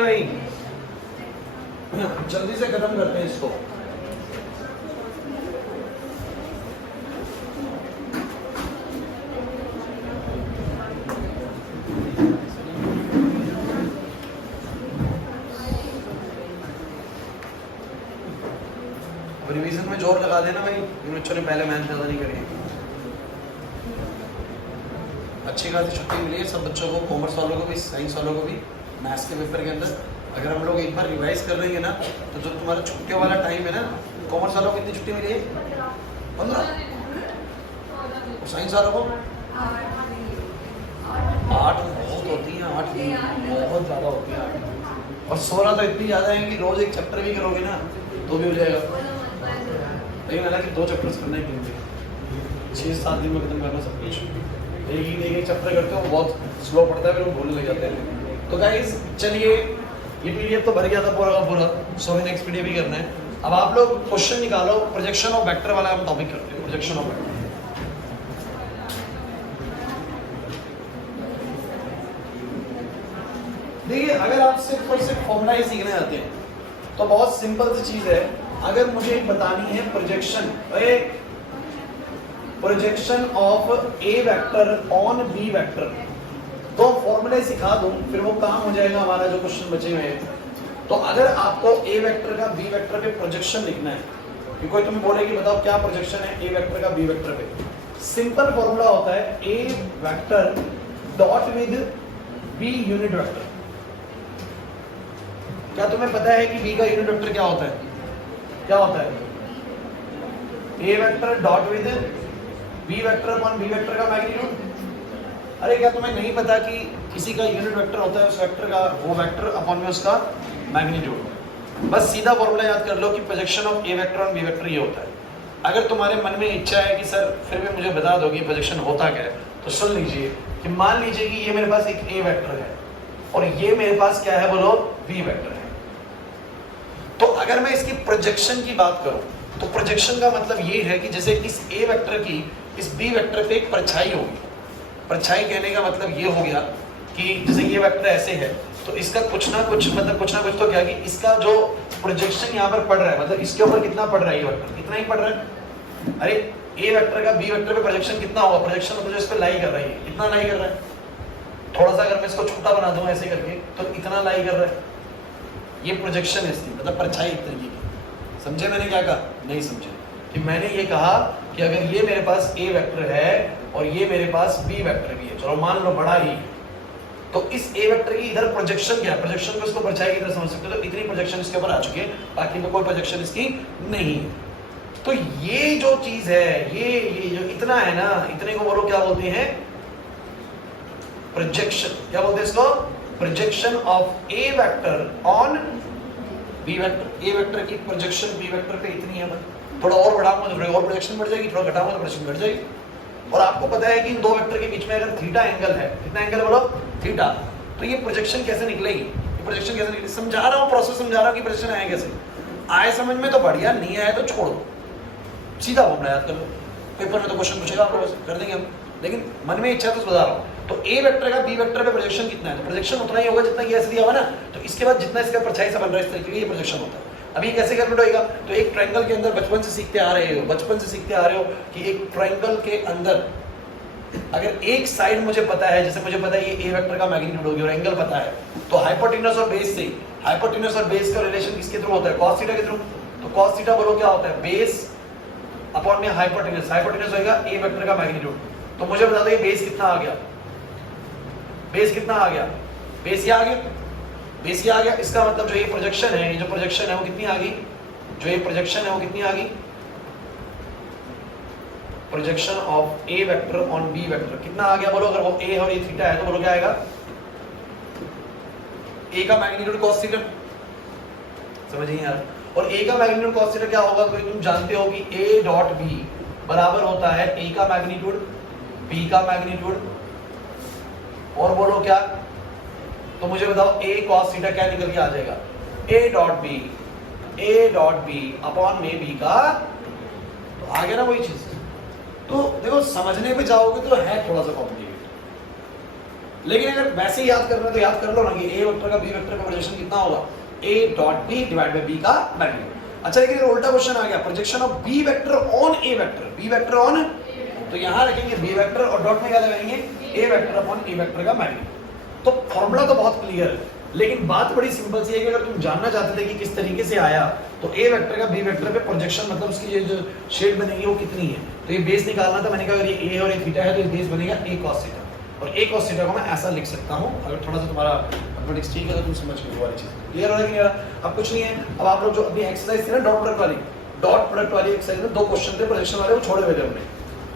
भाई जल्दी से खत्म करते हैं इसको। रिवीजन में जोर लगा देना भाई, इन बच्चों ने पहले मेहनत ज़्यादा नहीं करी। अच्छी खासी छुट्टी मिली है सब बच्चों को, कॉमर्स वालों को भी, साइंस वालों को भी। मैथ्स के पेपर के अंदर अगर हम लोग एक बार रिवाइज कर रहे हैं ना, तो जो तुम्हारा छुट्टियों वाला टाइम है ना, कॉमर्स वालों को कितनी छुट्टी मिली है? 15। और साइंस वालों को 8 बहुत होती हैं, 8 बहुत ज़्यादा होती हैं 8। और 16 तो इतनी ज़्यादा है कि रोज़ एक चैप्टर भी करोगे ना तो भी हो जाएगा। लेकिन हालांकि 2 चैप्टर्स करना ही पड़ेंगे, 6-7 दिन में खत्म करना सब कुछ। एक चैप्टर करते हो बहुत स्लो पड़ता है, फिर वो भूलने लग जाते हैं। तो गाइस चलिए, ये पीडीएफ तो भर गया था पूरा का पूरा, सो नेक्स्ट पीडीएफ भी करना है। अब आप लोग क्वेश्चन निकालो, प्रोजेक्शन ऑफ वेक्टर वाला हम टॉपिक करते हैं, प्रोजेक्शन ऑफ वेक्टर। देखिए अगर आप सिर्फ और सिर्फ फॉर्मूला ही सीखने आते हैं तो बहुत सिंपल सी चीज है। अगर मुझे बतानी है projection of A vector on B vector, तो फॉर्मूले सिखा दूं, फिर वो काम हो जाएगा हमारा जो क्वेश्चन बचे हुए हैं। तो अगर आपको ए वेक्टर का बी वेक्टर पे प्रोजेक्शन लिखना है, कि कोई तुम बोले कि बताओ क्या प्रोजेक्शन है ए वेक्टर का बी वेक्टर पे, सिंपल फॉर्मूला होता है A vector dot with B unit vector. क्या तुम्हें पता है कि बी का यूनिट वेक्टर क्या होता है? क्या होता है? A vector dot with B vector upon B vector का मैग्नीट्यूड। अरे क्या तुम्हें नहीं पता कि किसी का यूनिट वेक्टर होता है उस वेक्टर का, वो वेक्टर अपॉन में उसका मैग्नीट्यूड। बस सीधा फॉर्मूला याद कर लो कि projection of A vector on B vector ये होता है। अगर तुम्हारे मन में इच्छा है कि सर फिर भी मुझे बता दो कि प्रोजेक्शन होता क्या है, तो सुन लीजिए कि मान लीजिए कि ये मेरे पास एक ए वेक्टर है और ये मेरे पास क्या है बोलो, बी वेक्टर है। तो अगर मैं इसकी प्रोजेक्शन की बात करूं तो प्रोजेक्शन का मतलब ये है कि जैसे इस ए वेक्टर की इस बी वेक्टर पे एक परछाई होगी। परछाई कहने का मतलब ये हो गया कि जैसे ये वेक्टर ऐसे है तो इसका कुछ ना कुछ तो क्या कि इसका जो प्रोजेक्शन यहाँ पर पड़ रहा है, मतलब इसके ऊपर कितना पड़ रहा है, ये वेक्टर कितना ही पड़ रहा है। अरे ए वेक्टर का बी वेक्टर पे प्रोजेक्शन कितना होगा? प्रोजेक्शन मतलब इस पे लाई कर रहा है, इतना लाई कर रहा है। थोड़ा सा अगर मैं इसको छोटा बना दूं ऐसे करके तो इतना लाई कर रहा है। ये प्रोजेक्शन है इसकी, मतलब परछाई एक तरीके की। समझे मैंने क्या कहा? नहीं समझे। कि मैंने ये कहा कि अगर ये मेरे पास ए वेक्टर है और ये मेरे पास बी वेक्टर भी है, चलो मान लो बड़ा ही, तो इस ए वेक्टर की इधर प्रोजेक्शन क्या है? प्रोजेक्शन को इसको परछाई की तरह समझ सकते हो। तो इतनी प्रोजेक्शन इसके ऊपर आ चुकी है, बाकी में कोई प्रोजेक्शन इसकी नहीं। तो ये जो चीज है, ये जो इतना है ना, इतने को बोलो क्या बोलते हैं? प्रोजेक्शन। क्या बोलते हैं इसको? Projection of A vector on B vector. A vector की प्रोजेक्शन बी वेक्टर पे इतनी है। थोड़ा और बढ़ाऊंगा तो और प्रोजेक्शन बढ़ जाएगी, थोड़ा घटाऊंगा तो प्रोजेक्शन घट जाएगी। और आपको पता है कि इन दो वेक्टर के बीच में अगर थीटा एंगल है, कितना एंगल बोलो? थीटा। तो ये प्रोजेक्शन कैसे निकलेगी? ये प्रोजेक्शन कैसे निकलेगी? समझा रहा हूँ, प्रोसेस समझा रहा हूँ कि प्रोजेक्शन आए कैसे। आए समझ में तो बढ़िया, नहीं आए तो छोड़ दो, सीधा फॉर्मूला याद कर लो। पेपर में तो क्वेश्चन पूछेगा आप लोगों से, कर देंगे हम, लेकिन मन में इच्छा तो बता रहा हूँ। तो ए वेक्टर का बी वेक्टर पे प्रोजेक्शन कितना है? तो प्रोजेक्शन उतना ही होगा जितना ये ऐसे दिया हुआ ना, तो इसके बाद जितना इसका परछाई से बन रहा है इस तरीके का ये प्रोजेक्शन होता है। अभी कैसे कैलकुलेट होगा? तो एक ट्रायंगल के अंदर बचपन से सीखते आ रहे हो कि एक ट्रायंगल के अंदर अगर एक साइड मुझे पता है, जैसे मुझे पता है ये ए वेक्टर का मैग्नीट्यूड होगी और एंगल पता है, तो हाइपोटेन्यूज और बेस से, हाइपोटेन्यूज और बेस का रिलेशन किसके थ्रू होता है? cos थीटा के थ्रू। तो cos थीटा बोलो क्या होता है? बेस अपॉन में हाइपोटेन्यूज। हाइपोटेन्यूज होगा ए वेक्टर का मैग्नीट्यूड। तो मुझे बता दो ये बेस कितना आ गया? बेस कितना आ गया? बेस ये आ गया, बेस ये आ गया। इसका मतलब जो ये प्रोजेक्शन है, ये जो प्रोजेक्शन है वो कितनी आ गई? जो ये प्रोजेक्शन है वो कितनी आ गई? Projection of A vector on B vector कितना आ गया बोलो? अगर वो ए और ये थीटा है तो बोलो क्या आएगा? ए का मैग्नीट्यूड cos थीटा। समझ नहीं यार? और ए का मैग्नीट्यूड cos थीटा क्या होगा? क्योंकि तुम जानते हो कि ए डॉट बी बराबर होता है ए का मैग्नीट्यूड बी का मैग्नीट्यूड, और बोलो क्या? तो मुझे बताओ ए cos थीटा क्या निकल के आ जाएगा? ए डॉट बी अपॉन में बी का, तो आ गया ना वही चीज। तो देखो समझने पे जाओगे तो है थोड़ा सा कॉम्प्लिकेटेड, लेकिन अगर वैसे ही याद करना है तो याद कर लो ना कि ए वेक्टर का बी वेक्टर का प्रोजेक्शन कितना होगा, a dot b divide by b का मैग्नीट्यूड। अच्छा लेकिन उल्टा क्वेश्चन आ गया, projection of b vector on a vector, b vector on, तो यहां रखेंगे b वेक्टर और डॉट में क्या लगाएंगे a vector upon a vector का मैग्नीट्यूड। तो फॉर्मूला तो बहुत क्लियर है, लेकिन बात बड़ी सिंपल सी है कि अगर तुम जानना चाहते थे कि किस तरीके से आया, तो a वेक्टर का b वेक्टर पे प्रोजेक्शन मतलब उसकी ये जो शेड बनेगी वो कितनी है, तो ये बेस निकालना था। मैंने कहा अगर ये a और a थीटा है तो ये बेस बनेगा a cos थीटा, और a cos थीटा को मैं ऐसा लिख सकता हूं। अगर थोड़ा सा तुम्हारा मैथमेटिक्स ठीक है तो तुम समझ गए वाली चीज क्लियर हो रहा है कि नहीं? अब कुछ नहीं है, अब आप लोग जो अभी एक्सरसाइज थी ना डॉट प्रोडक्ट वाली एक्सरसाइज में 2 क्वेश्चन थे प्रोजेक्शन वाले, वो छोड़े हुए थे हमने,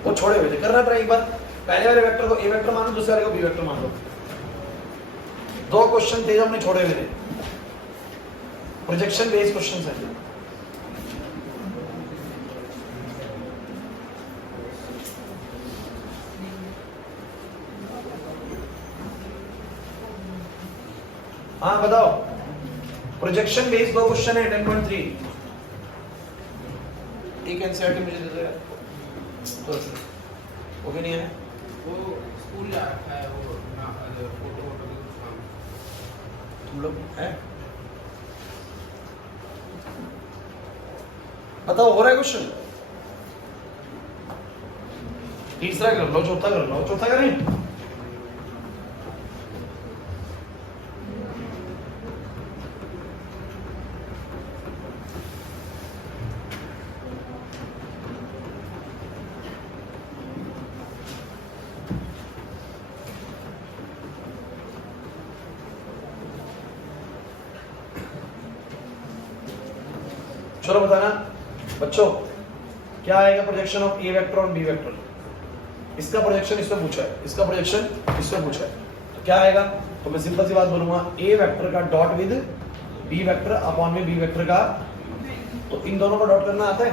वो छोड़े हुए थे। करना था एक बार, पहले वाले वेक्टर को a वेक्टर मान लो, दूसरे वाले को b वेक्टर मान लो। 2 क्वेश्चन थे जो हमने छोड़े हुए थे, प्रोजेक्शन बेस्ड क्वेश्चंस हैं। हाँ बताओ, प्रोजेक्शन बेस्ड 2 क्वेश्चन है 10.3। एक एनसीईआरटी मुझे दे दो यार, तो वो भी नहीं है, वो स्कूल जाता है, वो ना फोटो तुम लोग हैं, बताओ हो रहा है क्वेश्चन? तीसरा कर लो, चौथा कर लो, चौथा करें? चलो बताना बच्चों, क्या आएगा projection of A vector on B vector? इसका प्रोजेक्शन इसमें पूछा है, इसका प्रोजेक्शन इसमें पूछा है, तो क्या आएगा? तो मैं सिंपल सी बात बोलूंगा, ए वेक्टर का dot with B vector upon में बी वेक्टर का, तो इन दोनों को डॉट करना आता है,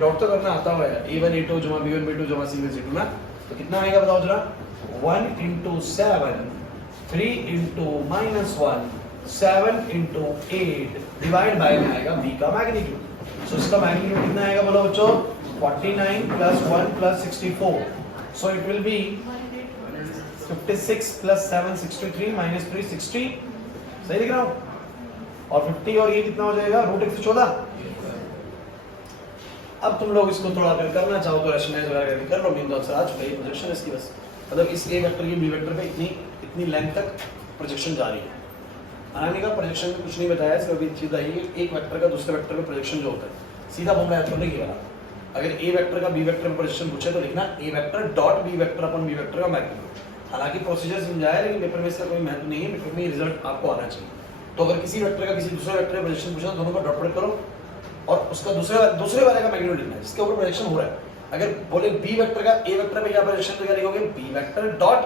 डॉट तो करना आता हुआ है, a1 a2 जमा b1 b2 जमा c1 c2 ना, तो कितना आएगा बताओ जरा? 1 into 7 3 into -1 7 into 8 divide by में आएगा b का मैग्नीट्यूड। सो इसका मैग्नीट्यूड कितना आएगा बोलो बच्चों? 49 plus 1 plus 64, so it will be 56 plus 7 63 minus 3 60, सही लिख रहा हूँ? और 50 और ये कितना हो जाएगा? √114। अब तुम लोग इसको थोड़ा अगर करना चाहो तो रैशनलाइज वगैरह कर लो, मेन तो आंसर आ चुका है, प्रोजेक्शन इसकी बस, मतलब इस ए वेक्टर की बी वेक्टर पे इतनी लेंथ तक प्रोजेक्शन जा रही है। आने का प्रोजेक्शन में कुछ नहीं बताया, सिर्फ अभी चीज आई है एक वेक्टर का दूसरे वेक्टर पे प्रोजेक्शन जो होता है, सीधा फॉर्मूला याद करने की वाला। अगर ए वेक्टर का बी वेक्टर पे प्रोजेक्शन पूछे तो लिखना A vector dot B vector upon B vector का मैग्नीट्यूड। हालांकि प्रोसीजर समझाया, लेकिन पेपर में इसका कोई महत्व नहीं है, पेपर में रिजल्ट आपको आना चाहिए। तो अगर किसी वेक्टर का किसी दूसरे वेक्टर पे प्रोजेक्शन पूछा तो दोनों का डॉट प्रोडक्ट करो और उसका दूसरे वाले का मैग्नीट्यूड लिखना है जिसके ऊपर प्रोजेक्शन हो रहा है। अगर बोले बी वेक्टर का ए वेक्टर पे क्या प्रोजेक्शन, तो क्या लिखोगे? B vector dot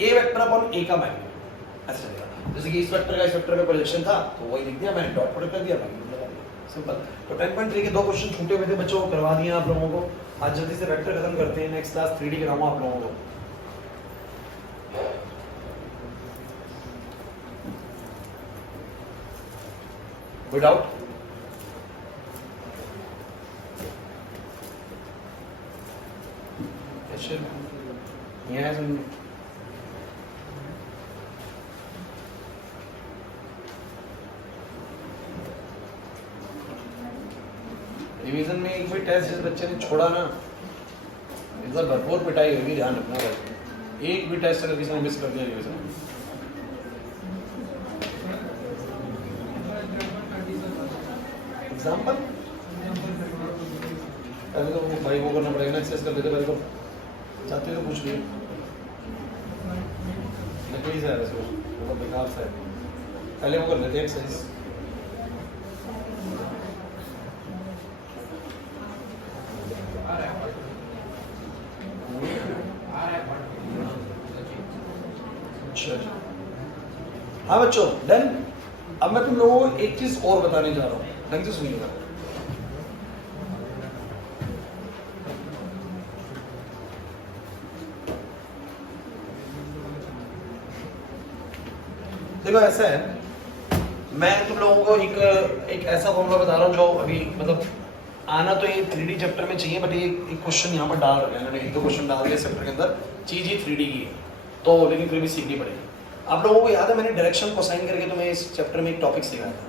A vector upon A का मैग्नीट्यूड, ऐसा लिखा। जैसे कि इस वेक्टर का इस वेक्टर पे प्रोजेक्शन था तो वही लिख दिया मैंने, डॉट प्रोडक्ट कर दिया, मैग्नीट्यूड लगा दिया, सिंपल। तो 10.3 के 2 क्वेश्चन छूटे हुए थे बच्चों, को करवा दिए आप लोगों को। आज जल्दी से वेक्टर खत्म करते हैं, नेक्स्ट क्लास 3D कराऊंगा आप लोगों को। कोई डाउट? यस रिवीजन में एक भी टेस्ट जिस बच्चे ने छोड़ा ना, इस बार भरपूर पिटाई होगी, ध्यान रखना भाई। एक भी टेस्ट अगर किसी ने मिस कर दिया रिवीजन में, एग्जाम्पल पहले तो भाई वो करना पड़ेगा ना, एक्सेस कर देते पहले तो, चाहते तो पूछ लिए नकली से है वैसे, वो बेकार सा है, पहले वो कर लेते हैं एक्सेस। हाँ बच्चों डन। अब मैं तुम लोगों को एक चीज और बताने जा रहा हूँ, ढंग से सुनिएगा। देखो ऐसा है, मैं तुम लोगों को एक ऐसा फॉर्मूला बता रहा हूँ जो अभी मतलब आना तो ये 3D चैप्टर में चाहिए, बट ये एक क्वेश्चन यहाँ पर डाल रहे हैं, मैंने 1-2 क्वेश्चन डाल दिया चैप्टर के अंदर, चीज ही 3D की है। तो लेकिन फिर भी सीखनी पड़ेगी। आप लोगों को याद है मैंने डायरेक्शन कोसाइन करके तुम्हें इस चैप्टर में एक टॉपिक सिखाया था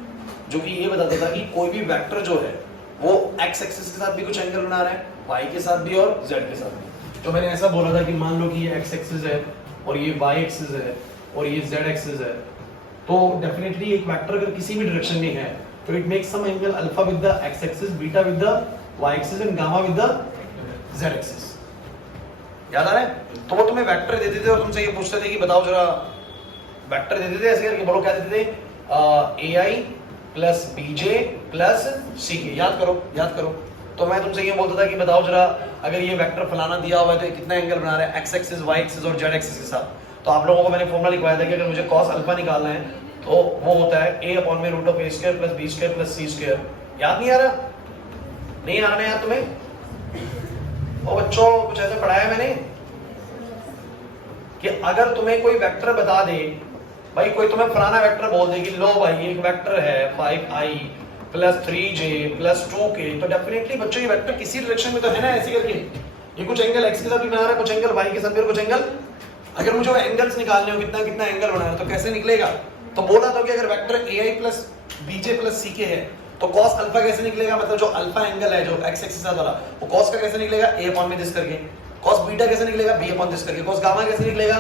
जो कि ये बताता था कि कोई भी वेक्टर जो है वो एक्स एक्सिस के साथ भी कुछ एंगल बना रहा है, वाई के साथ भी और जेड के साथ भी। तो मैंने ऐसा बोला था कि मान लो कि ये एक्स एक्सिस है और ये वाई एक्सिस है और ये जेड एक्सिस है, तो डेफिनेटली एक वेक्टर अगर किसी भी डायरेक्शन में है तो it makes some angle alpha with the X axis, beta with the Y axis and gamma with the Z axis. याद आ रहा है? तो वो तुम्हें वेक्टर देते थे और तुमसे ये पूछते थे कि बताओ जरा, वेक्टर देते थे ऐसे करके, बोलो क्या देते थे, ए आई प्लस बी जे प्लस सी के। याद करो। तो मैं तुमसे ये बोलता था कि बताओ जरा अगर ये वेक्टर फलाना दिया हुआ है तो कितना एंगल बना रहा है एक्स एक्सिस, वाई एक्सिस और जेड एक्सिस के साथ। तो आप लोगों को मैंने फॉर्मूला लिखवाया था कि अगर मुझे cos अल्फा निकालना है तो वो होता है a अपॉन में root of a square plus b square plus c square. याद नहीं आ रहा? नहीं आ रहा है याद तुम्हें? ओ बच्चों कुछ ऐसा पढ़ाया मैंने कि अगर तुम्हें कोई वेक्टर बता दे, भाई कोई तुम्हें फलाना वेक्टर बोल दे कि लो भाई एक वेक्टर है 5i plus 3j plus 2k, तो डेफिनेटली बच्चों ये वेक्टर किसी डायरेक्शन में तो है ना, ऐसे करके ये कुछ एंगल x के साथ भी बना रहा है, कुछ एंगल y के साथ भी और कुछ एंगल। अगर मुझे वो एंगल्स निकालने हो कितना कितना एंगल बना रहा है तो कैसे निकलेगा? तो बोला था कि अगर vector ai plus bj plus ck है तो cos अल्फा कैसे निकलेगा, मतलब जो अल्फा एंगल है जो x एक्सिस के साथ वाला वो cos का कैसे निकलेगा, a अपॉन में दिस करके। cos बीटा कैसे निकलेगा, b अपॉन दिस करके। cos गामा कैसे निकलेगा,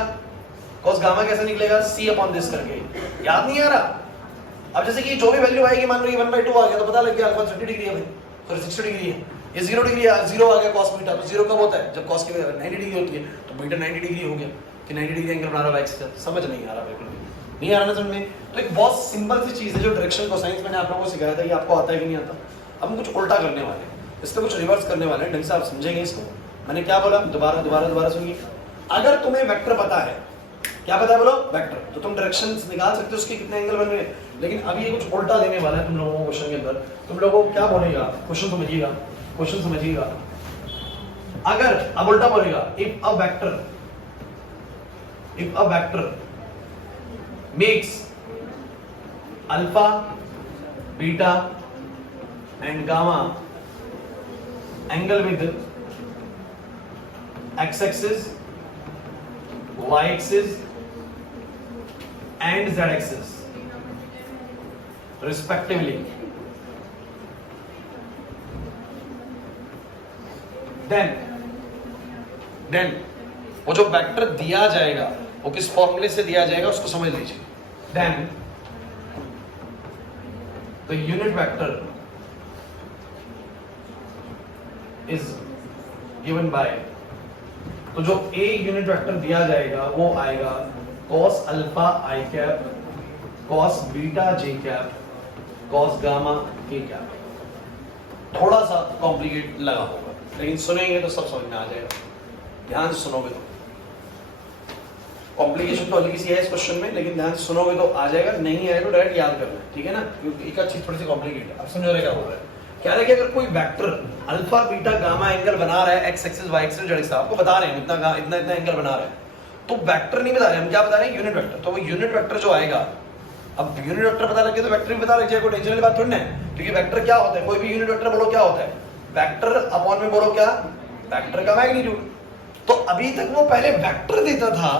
cos गामा कैसे निकलेगा, c अपॉन दिस करके। याद नहीं आ रहा? अब जैसे कि जो भी वैल्यू आएगी, मान लो ये 1/2 आ गया तो पता लग गया अल्फा 30 डिग्री है भाई, सॉरी 60 डिग्री है। ये 0 डिग्री है, 0 आ गया cos बीटा, तो 0 कब होता है, जब cos की 90 डिग्री होती है, तो बीटा 90 डिग्री हो गया कि 90 डिग्री एंगल बना रहा है x से। समझ नहीं आ रहा, बिल्कुल भी नहीं आ रहा ना समझ में। तो एक बहुत सिंपल सी चीज है जो डायरेक्शन कोसाइंस मैंने आप लोगों को सिखाया था, ये आपको आता है कि नहीं आता? अब हम कुछ उल्टा करने वाले हैं, इसका कुछ रिवर्स करने वाले हैं, ढंग से आप समझेंगे इसको। मैंने क्या बोला, दोबारा सुनिए। अगर तुम्हें वेक्टर पता है, क्या पता है बोलो, वेक्टर, तो तुम डायरेक्शंस निकाल सकते हो उसके कितने एंगल बन रहे हैं। लेकिन अभी ये कुछ उल्टा देने वाला है तुम लोगों को क्वेश्चन के अंदर। तुम लोगों को क्या बोलेगा, क्वेश्चन समझिएगा। अगर अब उल्टा बोलेगा, if a vector makes alpha, beta and gamma angle with x axis, y axis and z axis respectively, then वो जो वेक्टर दिया जाएगा वो किस फॉर्मूले से दिया जाएगा उसको समझ लीजिए। Then the unit vector is given by, तो जो a यूनिट वेक्टर दिया जाएगा वो आएगा cos alpha i cap, cos beta j cap, cos gamma k cap. थोड़ा सा कॉम्प्लिकेट लगा होगा लेकिन सुनेंगे तो सब समझ में आ जाएगा, ध्यान से सुनोगे तो। कॉम्प्लिकेशन तो हल्की सी है इस क्वेश्चन में, लेकिन ध्यान से सुनोगे तो आ जाएगा, नहीं आए तो डायरेक्ट याद करना है, ठीक है ना, क्योंकि एक चीज थोड़ी सी कॉम्प्लिकेट है। अब समझ रहे क्या हो रहा है, कह रहे कि अगर कोई vector alpha beta gamma angle बना रहा है X axis Y axis Z axis, आपको बता रहे हैं इतना एंगल बना रहा है, तो वेक्टर नहीं बता रहे हम, क्या बता रहे हैं, यूनिट वेक्टर। तो वो यूनिट वेक्टर जो आएगा, अब यूनिट वेक्टर पता लगे तो वेक्टर भी पता लग जाएगा, कोई टेंशन वाली बात थोड़ी ना है। क्योंकि वेक्टर क्या होता है, कोई भी यूनिट वेक्टर बोलो क्या होता है, वेक्टर अपॉन में बोलो क्या, वेक्टर का मैग्नीट्यूड। तो अभी तक वो पहले वेक्टर देता था,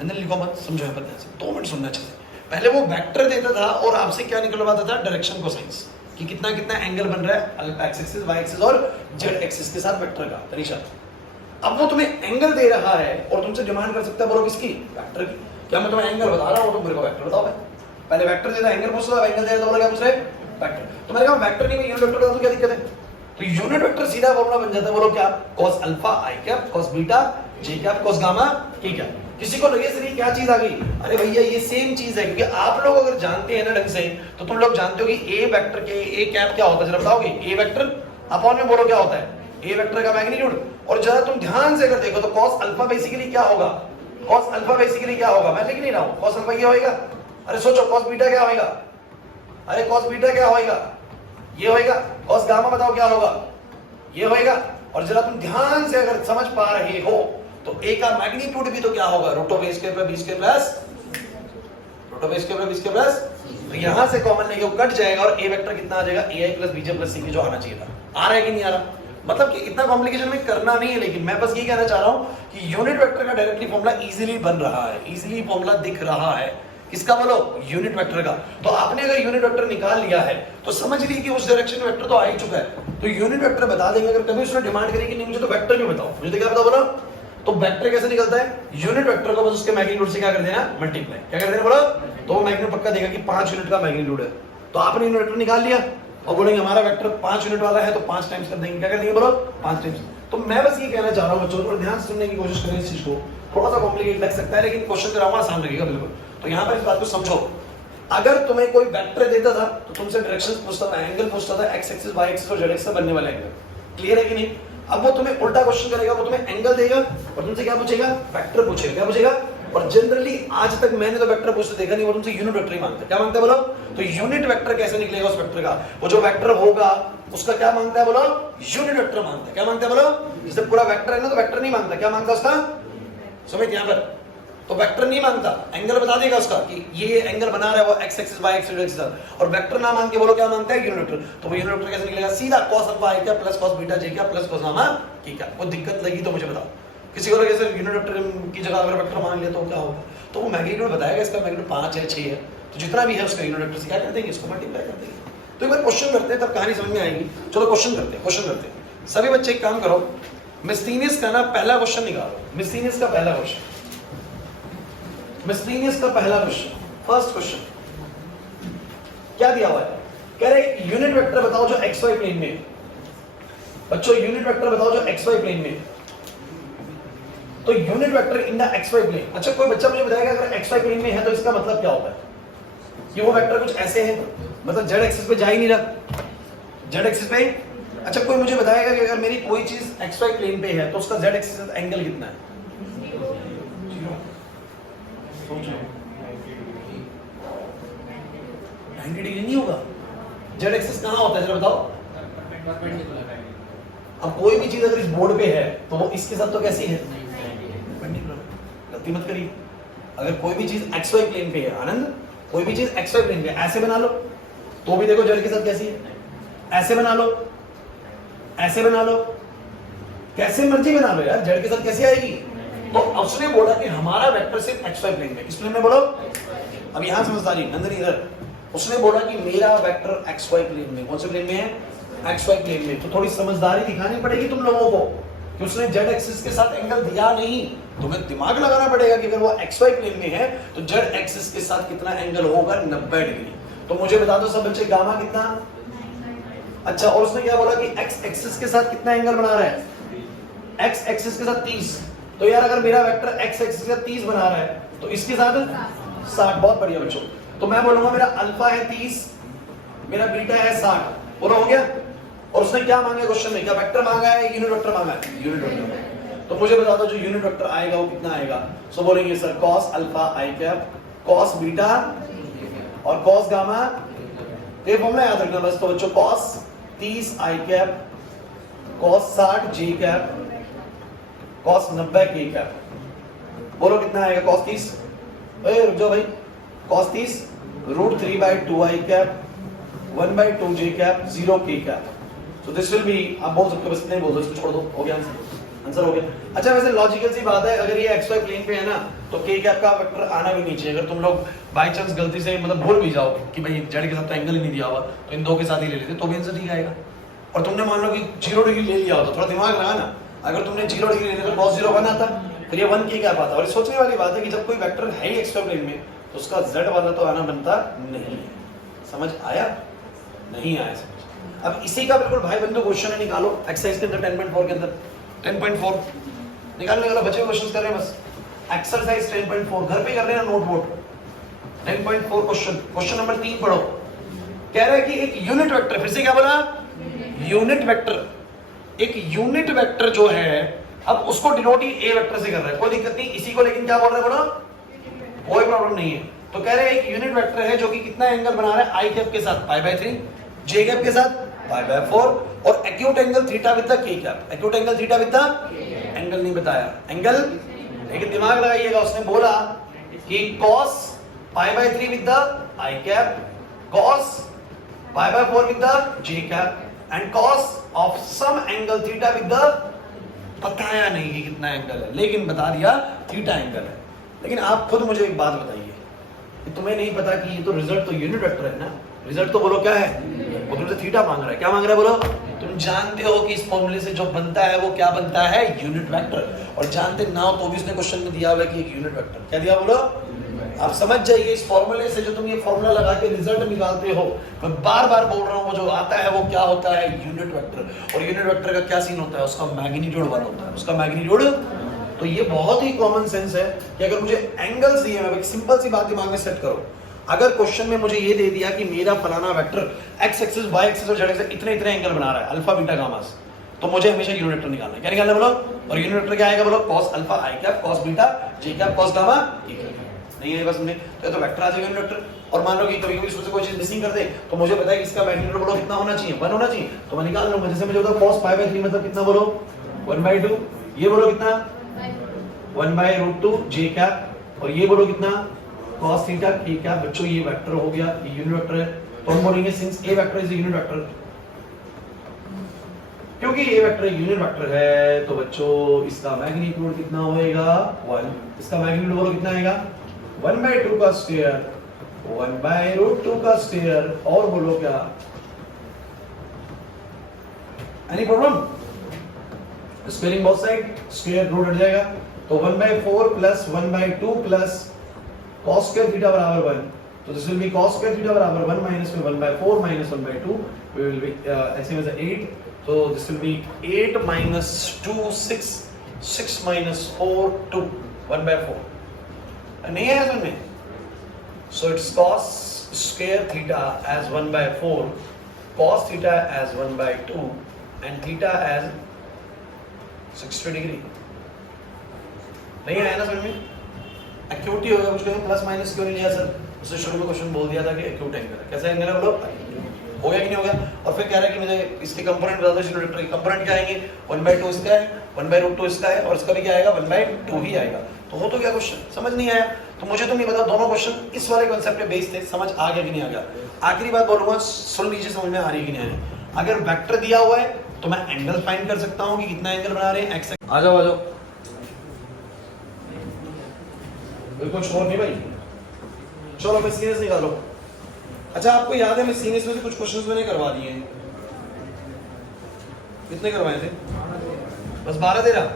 लिखो मत, समझो है, 2 मिनट सुनना चाहिए। पहले वो वेक्टर देता था और आपसे क्या निकलवाता था, डायरेक्शन कोसाइंस, कि कितना कितना एंगल बन रहा है एक्स एक्सिस वाई एक्सिस और जेड एक्सिस के साथ वेक्टर का तरीका। अब वो तुम्हें एंगल दे रहा है और तुमसे डिमांड कर सकता है, बोलो किसकी, वेक्टर की। क्या मैं तुम्हें एंगल बता रहा हूँ तो मेरे को वेक्टर बताओ भाई। पहले वेक्टर देता, एंगल पूछ रहा, एंगल दे रहा, तो बोला क्या पूछ रहे, वेक्टर। तो मैंने कहा वेक्टर नहीं, यूनिट वेक्टर बता दो, क्या दिक्कत है। तो यूनिट वेक्टर सीधा फॉर्मूला बन जाता है, बोलो क्या, cos alpha i cap, cos beta j cap, cos gamma k cap. किसी को लगे सर क्या चीज आ गई, अरे भैया ये सेम चीज है, क्योंकि आप लोग अगर जानते हैं ना ढंग से तो तुम लोग जानते हो कि a वेक्टर के a कैप क्या होता है, जरा बताओगे। a वेक्टर अपॉन में बोलो क्या होता है, a वेक्टर का मैग्नीट्यूड। और जरा तुम ध्यान से अगर देखो तो cos अल्फा बेसिकली क्या होगा, cos अल्फा बेसिकली क्या होगा, मैं लिख नहीं रहा हूँ, cos अल्फा क्या होएगा, अरे सोचो cos बीटा क्या होएगा, अरे cos बीटा क्या होएगा, ये होएगा। cos गामा बताओ क्या होगा, ये होएगा। और जरा तुम ध्यान से अगर समझ पा रहे हो तो a का मैग्नीट्यूड भी तो क्या होगा, root of a square plus b square plus root of a square plus b square plus. तो यहां से कॉमन लेके वो कट जाएगा और a वेक्टर कितना आ जाएगा, ai plus bj plus c जो आना चाहिए था। आ रहा है कि नहीं आ रहा, मतलब कि इतना कॉम्प्लिकेशन में करना नहीं है, लेकिन मैं बस ये कहना चाह रहा हूं कि यूनिट वेक्टर का डायरेक्टली फॉर्मूला इजीली बन रहा है, इजीली फॉर्मूला दिख रहा है। किसका बोलो? यूनिट वेक्टर का। तो आपने अगर यूनिट वेक्टर निकाल लिया है तो समझ लीजिए कि उस डायरेक्शन में वेक्टर तो आ ही चुका है, तो यूनिट वेक्टर बता देंगे। अगर कभी उसने डिमांड करी कि नहीं मुझे तो वेक्टर भी बताओ, मुझे तो क्या पता बोलो, तो वेक्टर कैसे निकलता है? यूनिट वेक्टर को बस उसके मैग्नीट्यूड से क्या कर देना? मल्टीप्लाई। क्या कर देना बोलो? तो वो मैग्नीट्यूड पक्का देगा कि 5 यूनिट का मैग्नीट्यूड है। तो आपने यूनिट वेक्टर निकाल लिया और बोलेंगे हमारा वेक्टर 5 यूनिट वाला है तो 5 टाइम्स कर देंगे। क्या कर देंगे बोलो? 5 टाइम्स। तो मैं बस ये कहना चाह रहा हूं बच्चों, थोड़ा ध्यान से सुनने की कोशिश करें इस चीज को। थोड़ा सा कॉम्प्लिकेट लग सकता है लेकिन क्वेश्चन कराऊंगा आसान लगेगा बिल्कुल। तो यहाँ पर इस बात को समझो, अगर तुम्हें कोई वेक्टर देता था तो तुमसे डायरेक्शन पूछता था, एंगल पूछता था, एक्स एक्सिस, वाई एक्सिस और जेड एक्सिस बनने वाला एंगल। क्लियर है कि नहीं? अब वो तुम्हें उल्टा क्वेश्चन करेगा, वो तुम्हें एंगल देगा और तुमसे क्या पूछेगा? वेक्टर पूछेगा। क्या पूछेगा? और जनरली आज तक मैंने तो वेक्टर पूछते देखा नहीं, वो तुमसे यूनिट वेक्टर ही मांगता है। क्या मांगता है बोलो? तो यूनिट वेक्टर कैसे निकलेगा उस वेक्टर का? वो जो वेक्टर होगा उसका क्या मांगता है बोलो? यूनिट वेक्टर मांगता है। क्या मांगता है बोलो? जैसे पूरा वेक्टर है ना तो वेक्टर नहीं मांगता, क्या मांगता है उसका? समझ यहाँ पर तो वेक्टर नहीं मांगता, एंगल बता देगा उसका कि ये एंगल बना रहा है वो एक्स एक्सिस वाई एक्सिस, और वेक्टर ना मांग के बोलो क्या मांगता है? Unit vector. तो वो यूनिट वेक्टर कैसे निकलेगा? सीधा cos अल्फा i क्या प्लस cos बीटा j क्या प्लस cos गामा k क्या। वो दिक्कत लगी तो मुझे बताओ, किसी को लगे सर यूनिट वेक्टर की जगह अगर वेक्टर मांग लिया तो क्या होगा? तो वो मैग्नीट्यूड बताएगा, इसका मैग्नीट्यूड 5 है 6 है, तो जितना भी है उसका यूनिट वेक्टर से क्या कर देंगे? इसको मल्टीप्लाई कर देंगे। तो एक बार क्वेश्चन करते हैं तब कहानी समझ में आएगी। चलो क्वेश्चन करते हैं। सभी बच्चे एक काम करो, मिस्टीनियस का ना पहला क्वेश्चन निकालो। मिस्टीनियस का पहला क्वेश्चन, मिस्टीनियस का पहला क्वेश्चन, फर्स्ट क्वेश्चन क्या दिया हुआ है? कह रहे यूनिट वेक्टर बताओ जो xy प्लेन में है। बच्चों यूनिट वेक्टर बताओ जो xy प्लेन में है। तो unit vector in the xy plane. अच्छा कोई बच्चा मुझे बताएगा अगर xy प्लेन में है तो इसका मतलब क्या होता है? कि वो वेक्टर कुछ ऐसे है, मतलब z एक्सिस पे जा ही नहीं रहा, z एक्सिस पे। अच्छा कोई मुझे बताएगा कि अगर मेरी कोई चीज xy प्लेन पे है तो उसका z एक्सिस का एंगल कितना है? 90 डिग्री नहीं होगा। जेड एक्सिस कहां होता है जरा बताओ? अब कोई भी चीज अगर इस बोर्ड पे है तो वो इसके साथ तो कैसी है? गलती मत करिए। अगर कोई भी चीज एक्स वाई प्लेन पे है, आनंद कोई भी चीज एक्स वाई प्लेन पे ऐसे बना लो तो भी देखो जेड के साथ कैसी है। ऐसे बना लो, ऐसे बना लो, कैसे मर्जी बना लो यार, जेड के साथ कैसे आएगी? तो उसने बोला कि हमारा वेक्टर सिर्फ एक्स वाई प्लेन में। किस प्लेन में बोलो? अब यहां समझदारी नंदन इधर। उसने बोला कि मेरा वेक्टर एक्स वाई प्लेन में। कौन से प्लेन में है? एक्स वाई प्लेन में। तो थोड़ी समझदारी दिखानी पड़ेगी तुम लोगों को कि उसने जेड एक्सिस के साथ एंगल दिया नहीं, तुम्हें दिमाग लगाना पड़ेगा कि अगर वो एक्स वाई प्लेन में है तो जेड एक्सिस के साथ कितना एंगल होगा? 90 डिग्री। तो मुझे बता दो सब बच्चे गामा कितना? अच्छा और उसने क्या बोला कि एक्स एक्सिस के साथ कितना एंगल बना रहा है? एक्स एक्सिस के साथ 30। तो यार अगर मेरा वेक्टर एक्स एक्सिस के साथ 30 बना रहा है तो इसके साथ 60। बहुत बढ़िया बच्चों। तो मैं बोलूंगा मेरा अल्फा है 30, मेरा बीटा है 60। पूरा हो गया। और उसने क्या मांगा क्वेश्चन में? क्या वेक्टर मांगा है? यूनिट वेक्टर मांगा है। Unit vector. तो मुझे बता दो जो यूनिट वेक्टर आएगा वो कितना आएगा? सो बोलेंगे सर cos अल्फा आई कैप, cos बीटा और cos गामा। ये फॉर्मूला याद रखना बस। तो बच्चों cos 30 आई कैप, cos 60 जे कैप, cos 90 के कैप। बोलो कितना आएगा cos 30? रुक जाओ भाई। cos 30 √3/2 i cap 1/2 j cap 0 k cap. So this will be, आप बोल सकते हो बस नहीं बोल दो, इसको छोड़ दो, हो गया आंसर हो गया। अच्छा वैसे लॉजिकल सी बात है, अगर ये xy प्लेन पे है ना तो k कैप का वेक्टर आना भी नहीं चाहिए। अगर तुम लोग बाय चांस गलती से मतलब भूल भी जाओ कि भाई z के साथ एंगल ही नहीं दिया हुआ तो इन दो के साथ ही ले लेते तो भी आंसर ठीक आएगा। और तुमने मान लो कि 0 डिग्री ले लिया हो तो थोड़ा दिमाग लगा ना, अगर तुमने 0 डिग्री ले लिया तो cos 0 1 आता, फिर ये 1 k कैप आता। और सोचने वाली बात है कि जब कोई वेक्टर है ही xy प्लेन में तो उसका z वाला तो आना बनता नहीं है। समझ आया? नहीं आया समझ। अब इसी का बिल्कुल भाई बंधु क्वेश्चन है, निकालो एक्सरसाइज के अंदर 10.4 के अंदर 10.4 निकालने वाला बच्चे क्वेश्चन कर रहे हैं बस। एक्सरसाइज 10.4 घर पे कर रहे हैं नोट वोट। 10.4 क्वेश्चन नंबर 3 पढ़ो। कह रहा है कि एक यूनिट वेक्टर, फिर से क्या बोला? Unit vector. एक यूनिट वेक्टर जो है अब उसको डिनोट ही ए वेक्टर से कर रहा है, कोई दिक्कत नहीं इसी को, लेकिन क्या बोल रहे हैं बोलो? कोई प्रॉब्लम नहीं है। तो कह रहे हैं एक यूनिट वेक्टर है जो कि कितना एंगल बना रहा है? आई कैप के साथ π/3, जे कैप के साथ π/4 और acute angle theta with the K cap. Acute angle theta with the angle नहीं बताया, एंगल लेकिन दिमाग लगाइएगा। उसने बोला कि cos π/3 with the I cap, cos π/4 with the J cap, and cos of some angle theta with the, बताया नहीं कि कितना एंगल है, लेकिन बता दिया थीटा एंगल है। लेकिन आप खुद मुझे एक बात बताइए कि तुम्हें नहीं पता कि ये तो रिजल्ट तो यूनिट वेक्टर है ना, रिजल्ट तो बोलो क्या है, वो तुमसे थीटा मांग रहा है, क्या मांग रहा है बोलो, तुम जानते हो कि इस फॉर्मूले से जो बनता है वो क्या बनता है, यूनिट वेक्टर, और जानते ना हो तो भी उसने क्वेश्चन में दिया हुआ है कि एक यूनिट वेक्टर, क्या दिया बोलो, आप समझ जाइए इस फॉर्मूले से जो तुम ये फॉर्मूला लगा के रिजल्ट निकालते हो, मैं बार बार बोल रहा हूँ, वो जो आता है वो क्या होता है, यूनिट वेक्टर, और यूनिट वेक्टर का क्या सीन होता है, उसका मैग्नीट्यूड 1 होता है, उसका मैग्नीट्यूड। तो ये बहुत ही कॉमन सेंस है कि अगर मुझे एंगल्स दिए, मैं एक सिंपल सी बात दिमाग में सेट करो, अगर क्वेश्चन में मुझे ये दे दिया कि मेरा फलाना vector X axis Y axis और जेड एक्सिस इतने इतने एंगल बना रहा है अल्फा बीटा गामा, तो मुझे हमेशा यूनिट वेक्टर निकालना है, क्या निकालना है बोलो, और यूनिट वेक्टर क्या आएगा बोलो, cos अल्फा आई कैप cos बीटा जे कैप cos गामा ई कैप, नहीं है बस हमने तो वेक्टर आ जाएगा यूनिट वेक्टर। और मान लो कि कभी कभी इसमें से कोई चीज मिसिंग कर दे तो मुझे पता है कि इसका मैग्नीट्यूड बोलो कितना होना चाहिए, 1 होना चाहिए, तो मैं निकाल लूंगा, जैसे मुझे होता है cos π/3 मतलब कितना बोलो 1/2, ये बोलो कितना 1/√2 जे कैप, और ये बोलो कितना cos थीटा k कैप। बच्चों ये वेक्टर हो गया, ये यूनिट वेक्टर है, तो हम बोलेंगे since a vector is unit vector, क्योंकि ये वेक्टर यूनिट वेक्टर है तो बच्चों इसका मैग्नीट्यूड कितना होएगा 1, इसका मैग्नीट्यूड बोलो कितना आएगा 1/2 का स्क्वायर 1/√2 का स्क्वायर, और बोलो क्या, any problem, squaring both side, square root हट जाएगा, तो 1/4 plus 1/2 plus cos square theta बराबर 1, तो this will be cos square theta बराबर 1 माइनस में 1/4 माइनस 1/2 विल बी ऐसे में 8, तो this will B 8 minus 2 6, 6 minus 4 2, 1/4, नहीं है समझ में, so it's cos square theta as 1/4, cos theta as 1/2 and theta as 60 degree, नहीं आया ना समझ में, एक्यूटी होगा, कुछ कहें प्लस माइनस क्यों नहीं लिया सर, उससे शुरू में क्वेश्चन बोल दिया था कि एक्यूट एंगल है, कैसा एंगल है बोलो, हो गया कि नहीं हो गया, और फिर कह रहा है कि मुझे इसके कंपोनेंट बता दो, यूनिट वेक्टर के कंपोनेंट क्या आएंगे, 1/2 इसका है, 1/√2 इसका है, और इसका भी क्या आएगा 1/2 ही आएगा, तो हो तो गया क्वेश्चन, समझ नहीं आया तो मुझे तुम ये बताओ, दोनों क्वेश्चन इस वाले कांसेप्ट पे बेस्ड थे, समझ आ गया कि नहीं आ गया। आखिरी बात बोलूंगा, सुन लीजिए, समझ में आ रही है कि नहीं आ रही, अगर वेक्टर दिया हुआ है तो मैं एंगल फाइंड कर सकता हूं कि कितना एंगल बना रहे हैं, एक्स, आ जाओ बिल्कुल छोड़ नहीं भाई, चलो मैं सीरीज निकालो। अच्छा आपको याद है मैं सीरीज में से कुछ क्वेश्चंस मैंने करवा दिए हैं, कितने करवाए थे, बस 12-13,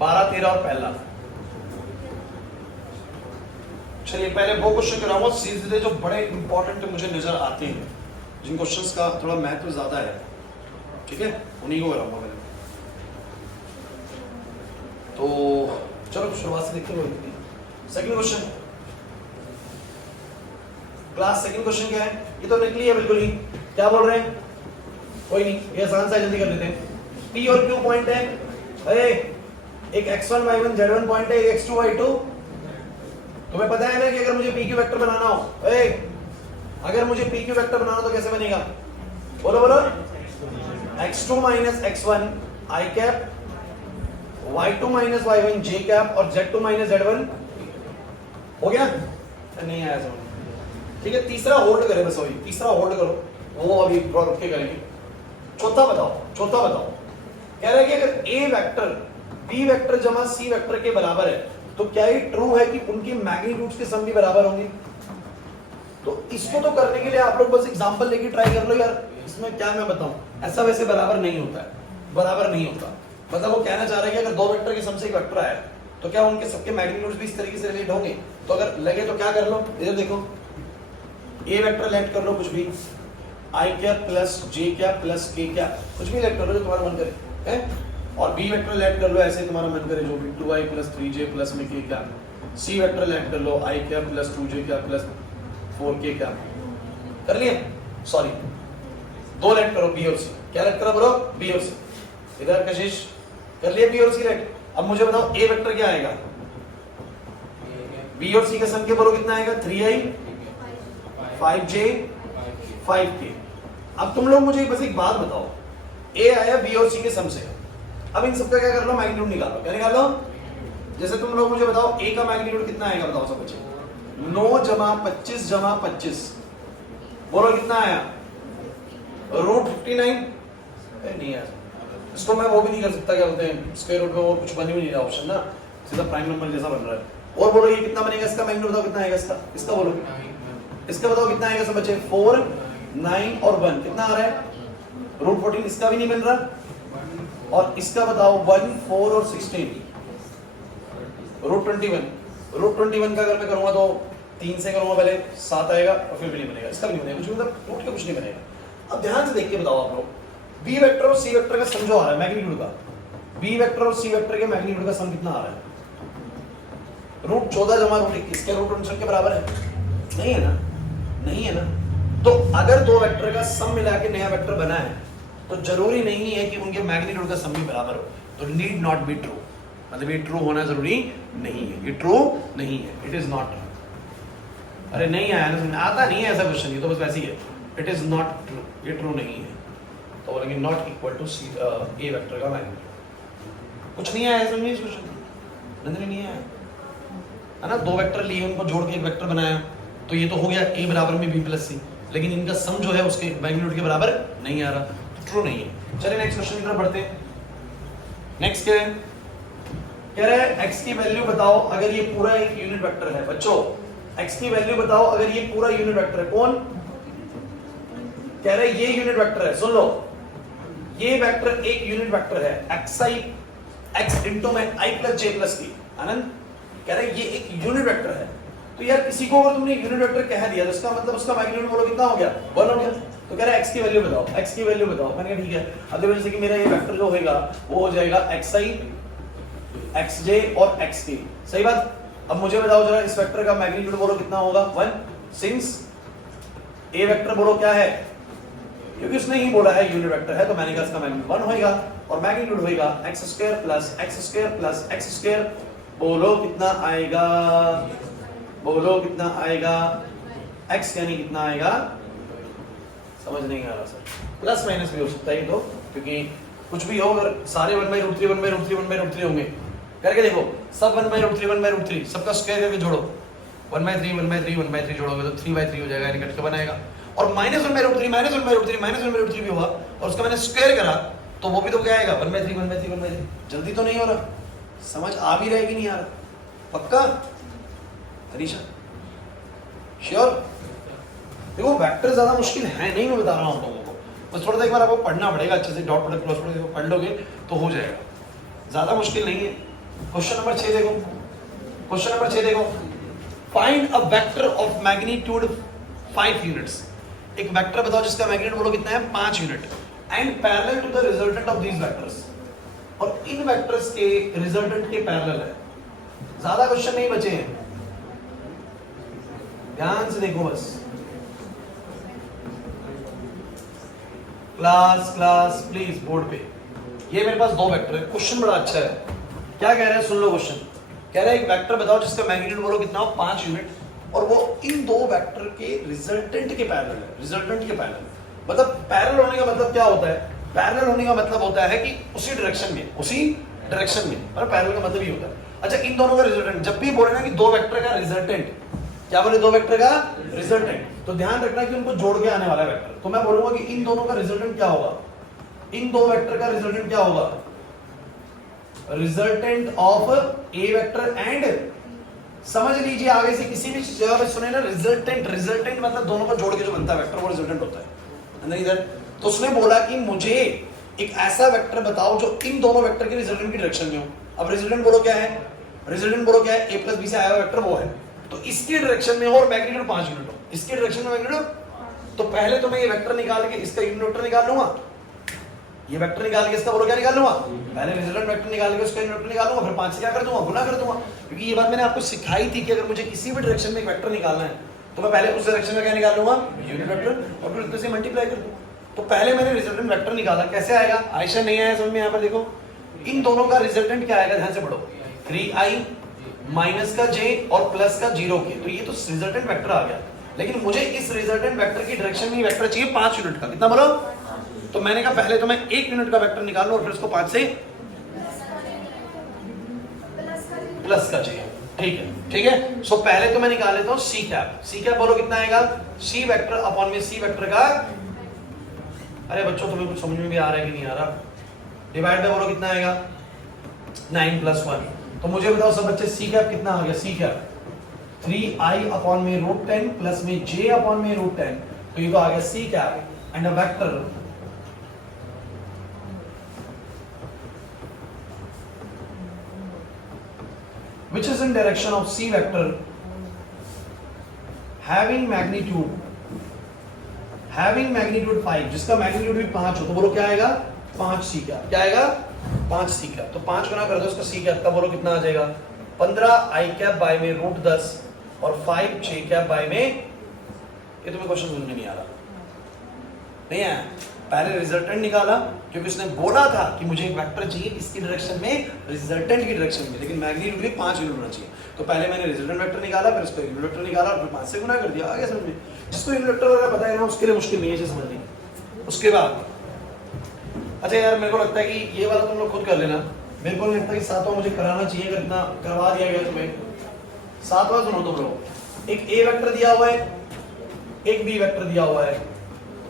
12-13 और पहला, चलिए पहले वो क्वेश्चन कराऊंगा सीधे जो बड़े इंपॉर्टेंट मुझे नजर आते हैं, जिन क्वेश्चंस का थोड़ा महत्व ज्यादा है, ठीक है, उन्हीं को कराऊंगा पहले। तो चलो शुरुआत से देखते हैं, second question, class second question क्या है, ये तो निकली है बिल्कुल ही, क्या बोल रहे हैं, कोई नहीं, ये आसान सा जल्दी कर लेते हैं। P और Q पॉइंट है, अरे एक x1 y1 z1 पॉइंट है, एक x2 y2, तुम्हें पता है ना कि अगर मुझे PQ वेक्टर बनाना हो, अगर मुझे PQ वेक्टर बनाना तो कैसे बनेगा, बोलो बोलो, x2 minus x1 i cap, y2 minus y1 j cap, और z2 माइनस z1, हो गया, नहीं आया समझ, ठीक है। तीसरा होल्ड करें बस, वही तीसरा होल्ड करो, वो अभी थोड़ा रुक के करेंगे। चौथा बताओ, कह रहा है कि अगर a वेक्टर b वेक्टर जमा c वेक्टर के बराबर है तो क्या ये ट्रू है कि उनके मैग्नीट्यूड्स के सम भी बराबर होंगे। तो इसको तो करने के लिए आप लोग बस एग्जांपल लेके ट्राई कर लो यार, इसमें क्या मैं बताऊं, ऐसा वैसे बराबर नहीं होता है, बराबर नहीं होता, मतलब वो कहना चाह रहा है कि अगर दो वेक्टर के सम से एक वेक्टर आया तो क्या उनके सबके मैग्नीट्यूड्स भी इस तरीके से रिलेट होंगे, तो अगर लगे तो क्या कर लो, इधर देखो, a वेक्टर लेट कर लो कुछ भी, i cap plus j cap plus k cap, कुछ भी लेट कर लो जो तुम्हारा मन करे, हैं, और b वेक्टर लेट कर लो ऐसे तुम्हारा मन करे जो भी, 2i प्लस 3j प्लस में k cap, c vector late कर लो i cap plus 2j cap plus 4k cap, कर लिया, सॉरी दो लेट करो b और c, क्या लेट करो बोलो, b और c, इधर कशिश कर लिया b और c लेट। अब मुझे बताओ a वेक्टर क्या आएगा, b और c का सम के बोलो कितना आएगा, 3i 5j 5k। अब तुम लोग मुझे बस एक बात बताओ, a आया b और c के सम से, अब इन सबका क्या कर लो, मैग्नीट्यूड निकालो, क्या निकालो, जैसे तुम लोग मुझे बताओ a का मैग्नीट्यूड कितना आएगा, बताओ सब बच्चे, 9 जमा 25 जमा 25, बोलो कितना आया? √59 नहीं है। इसको मैं वो भी नहीं कर सकता, क्या बोलते हैं, स्क्वायर रूट में और कुछ बन ही नहीं रहा ऑप्शन ना, सीधा प्राइम नंबर जैसा बन रहा है। और बोलो ये कितना बनेगा इसका मैग्नीट्यूड बताओ कितना आएगा इसका, इसका बोलो, इसका बताओ कितना आएगा सब बच्चे? 4, 9 और 1 कितना आ रहा है? √14 इसका भी नहीं बन रहा, और इसका बताओ 1, 4 और 16 √21 का अगर मैं करूंगा तो 3 से करूंगा पहले 7 आएगा और फिर भी नहीं बनेगा, इसका भी नहीं बनेगा, कुछ मतलब टूट के कुछ नहीं बनेगा। अब ध्यान से देख के बताओ आप लोग, बी वेक्टर और सी वेक्टर का सम जो आ रहा है मैग्नीट्यूड का, बी वेक्टर और सी वेक्टर के मैग्नीट्यूड का सम कितना आ रहा है? √14 जमा √21 के √29 के बराबर है? नहीं है ना, नहीं है ना। तो अगर दो वेक्टर का सम मिला के नया वेक्टर बना है तो जरूरी नहीं है कि उनके मैग्नीट्यूड का सम भी बराबर हो, तो नीड नॉट बी ट्रू, मतलब ये ट्रू होना जरूरी नहीं है, ये ट्रू नहीं है, इट इज नॉट ट्रू। अरे नहीं आया ना, आता नहीं है ऐसा क्वेश्चन, ये तो बस वैसे ही है, इट इज नॉट ट्रू, ये ट्रू नहीं है, तो बोलेंगे not equal to C A vector का मैग्नीट्यूड। कुछ नहीं आया समझिए इस क्वेश्चन, नहीं आया है ना। दो वेक्टर लिए उनको जोड़ के एक वेक्टर बनाया, तो ये तो हो गया a बराबर में b प्लस सी, लेकिन इनका सम जो है उसके मैग्नीट्यूड के बराबर नहीं आ रहा, तो ट्रू नहीं है। चलिए नेक्स्ट क्वेश्चन की तरफ बढ़ते हैं। नेक्स्ट क्या है? कह रहे हैं x की वैल्यू बताओ अगर ये पूरा एक यूनिट वेक्टर है। बच्चों x की वैल्यू बताओ अगर ये पूरा यूनिट वेक्टर है। कौन कह रहे हैं? ये यूनिट वेक्टर है, सुन लो, ये वेक्टर एक यूनिट वेक्टर है, xi x इंटू में i प्लस j प्लस की। आनंद कह रहे हैं ये एक यूनिट वेक्टर है, तो यार किसी को अगर तुमने यूनिट वेक्टर कह दिया तो इसका मतलब उसका मैग्नीट्यूड बोलो कितना हो गया? 1 हो गया। तो कह रहा है x की वैल्यू बताओ, x की वैल्यू बताओ। मैंने कहा ठीक है, अब देखो जैसे कि मेरा ये वेक्टर जो होगा वो हो जाएगा xi xj और xk, सही बात। अब मुझे बताओ जरा इस वेक्टर का मैग्नीट्यूड बोलो कितना होगा? 1, सिंस a वेक्टर बोलो क्या है, क्योंकि उसने ही बोला है यूनिट वेक्टर है, तो मैंने कहा इसका मैग्नीट्यूड 1 होगा और मैग्नीट्यूड होगा x स्क्वायर बोलो कितना आएगा? बोलो कितना आएगा? x यानी कितना आएगा? समझ नहीं आ रहा सर, प्लस माइनस भी हो सकता है तो, क्योंकि कुछ भी हो, अगर सारे 1/√3 होंगे करके देखो, सब 1/√3 सबका स्क्वायर करके जोड़ो, 1/3 जोड़ोगे तो 3/3 हो जाएगा, यानी कट के बनाएगा। और -1/√3 भी हुआ और उसका मैंने स्क्वायर करा तो वो भी तो क्या आएगा? 1/3। जल्दी तो नहीं हो रहा, समझ आ भी रहेगी नहीं आ रहा? पक्का हरीशा? श्योर? देखो वेक्टर ज्यादा मुश्किल है नहीं, मैं बता रहा हूं आप लोगों को, बस थोड़ा सा एक बार आपको पढ़ना पड़ेगा अच्छे से, डॉट प्रोडक्ट क्रॉस प्रोडक्ट पढ़ लोगे तो हो जाएगा, ज्यादा मुश्किल नहीं है। क्वेश्चन नंबर 6 देखो, क्वेश्चन नंबर 6 देखो, find a vector of magnitude 5 units. एक वेक्टर बताओ जिसका मैग्नीट्यूड बोलो कितना है? 5 unit, and parallel to the resultant of these vectors, और इन वेक्टर्स के रिजल्टेंट के पैरेलल है। ज्यादा क्वेश्चन नहीं बचे हैं, ध्यान से देखो बस। क्लास प्लीज बोर्ड पे, ये मेरे पास दो वेक्टर है, क्वेश्चन बड़ा अच्छा है। क्या कह रहे हैं? सुन लो क्वेश्चन, कह रहे हैं एक वेक्टर बताओ जिसका मैग्नीट्यूड बोलो कितना हो? 5 यूनिट, और वो इन दो वेक्टर के रिजल्टेंट के पैरेलल है। रिजल्टेंट के पैरेलल मतलब पैरेलल होने का मतलब क्या होता है? पैरेलल होने का मतलब होता है कि उसी डायरेक्शन में, और पैरेलल का मतलब ही होता है। अच्छा, इन दोनों का रिजल्टेंट, जब भी बोले ना कि दो वेक्टर का रिजल्टेंट, क्या बोले? दो वेक्टर का रिजल्टेंट, तो ध्यान रखना कि उनको जोड़ के आने वाला है वेक्टर, तो मैं बोलूंगा कि इन दोनों का रिजल्टेंट क्या होगा? इन दो वेक्टर का रिजल्टेंट क्या होगा? Resultant of A vector and, समझ लीजिए आगे से किसी भी जगह पे सुने ना रिजल्टेंट मतलब दोनों को जोड़ के जो बनता है वेक्टर, वो रिजल्टेंट होता है इधर। तो उसने बोला कि मुझे एक ऐसा वेक्टर बताओ जो इन दोनों वेक्टर के रिजल्टेंट की डायरेक्शन में हो। अब रिजल्टेंट बोलो क्या है? रिजल्टेंट बोलो क्या है? a प्लस बी से आया हुआ वेक्टर वो है, तो इसकी डायरेक्शन में हो और मैग्नीट्यूड 5 यूनिट हो, इसकी डायरेक्शन में मैग्नीट्यूड, तो पहले तो मैं ये वेक्टर निकाल के इसका यूनिट वेक्टर निकाल लूंगा, ये वेक्टर निकाल के इसका बोलो क्या निकाल लूंगा? पहले रिजल्टेंट वेक्टर निकाल के उसका यूनिट वेक्टर निकाल लूंगा, फिर 5 से क्या कर दूंगा? गुना कर दूंगा, क्योंकि ये बात मैंने आपको सिखाई थी कि अगर मुझे किसी भी डायरेक्शन में एक वेक्टर निकालना है तो मैं पहले उस डायरेक्शन में क्या निकाल लूंगा? यूनिट वेक्टर, और फिर उससे मल्टीप्लाई कर दूंगा। तो पहले मैंने रिजल्टेंट वेक्टर निकाला, कैसे आएगा? आयशा नहीं आया समझ में? यहाँ पर देखो, इन दोनों का रिजल्टेंट क्या आएगा? ध्यान से पढ़ो, 3i माइनस का j और प्लस का 0 के, तो ये तो रिजल्टेंट वेक्टर आ गया, लेकिन मुझे इस रिजल्टेंट वेक्टर की डायरेक्शन में वेक्टर चाहिए 5 यूनिट का। कितना बोलो? तो मैंने कहा पहले तो मैं 1 यूनिट का वेक्टर निकाल लूं और फिर उसको 5 से प्लस का j, ठीक है, ठीक है। सो पहले तो मैं निकाल लेता हूं सी कैप। सी कैप बोलो कितना आएगा, सी वेक्टर अपॉन में सी वेक्टर का, अरे बच्चों तुम्हें कुछ समझ में भी आ रहा है कि नहीं आ रहा, डिवाइड बाय बोलो कितना आएगा 9 + 1। तो मुझे बताओ सब बच्चे सी कैप कितना आ गया, सी कैप 3i अपॉन में √10 प्लस में j अपॉन में √10, तो ये तो आ गया C cap and a vector which is in direction of c vector having magnitude 5, जिसका मैग्नीट्यूड भी 5 हो, तो बोलो क्या आएगा 5 सी कैप, क्या आएगा 5 सी कैप। तो 5 गुना कर दो इसका सी कैप का, बोलो कितना आ जाएगा 15 i कैप बाय में √10 और 5 j कैप बाय में, ये तुम्हें क्वेश्चन समझ में नहीं आ रहा, नहीं आया। पहले रिजल्टेंट निकाला क्योंकि उसने बोला था कि मुझे एक वेक्टर चाहिए इसकी डायरेक्शन में, रिजल्टेंट की डायरेक्शन में, लेकिन मैग्नीट्यूड भी 5 यूनिट होना चाहिए। तो पहले मैंने रिजल्टेंट वेक्टर निकाला, फिर उसको यूनिट वेक्टर निकाला और फिर 5 से गुना कर दिया। आ गया समझ में? जिसको यूनिट वेक्टर वगैरह पता है ना उसके लिए मुश्किल नहीं है समझनी। उसके बाद अच्छा यार मेरे को लगता है कि ये वाला तुम लोग खुद कर लेना, मेरे को नहीं लगता कि सातवां मुझे कराना चाहिए, अगर इतना करवा दिया गया तुम्हें। सातवां सुनो तुम लोग, एक ए वेक्टर दिया हुआ है, एक बी वेक्टर दिया हुआ है,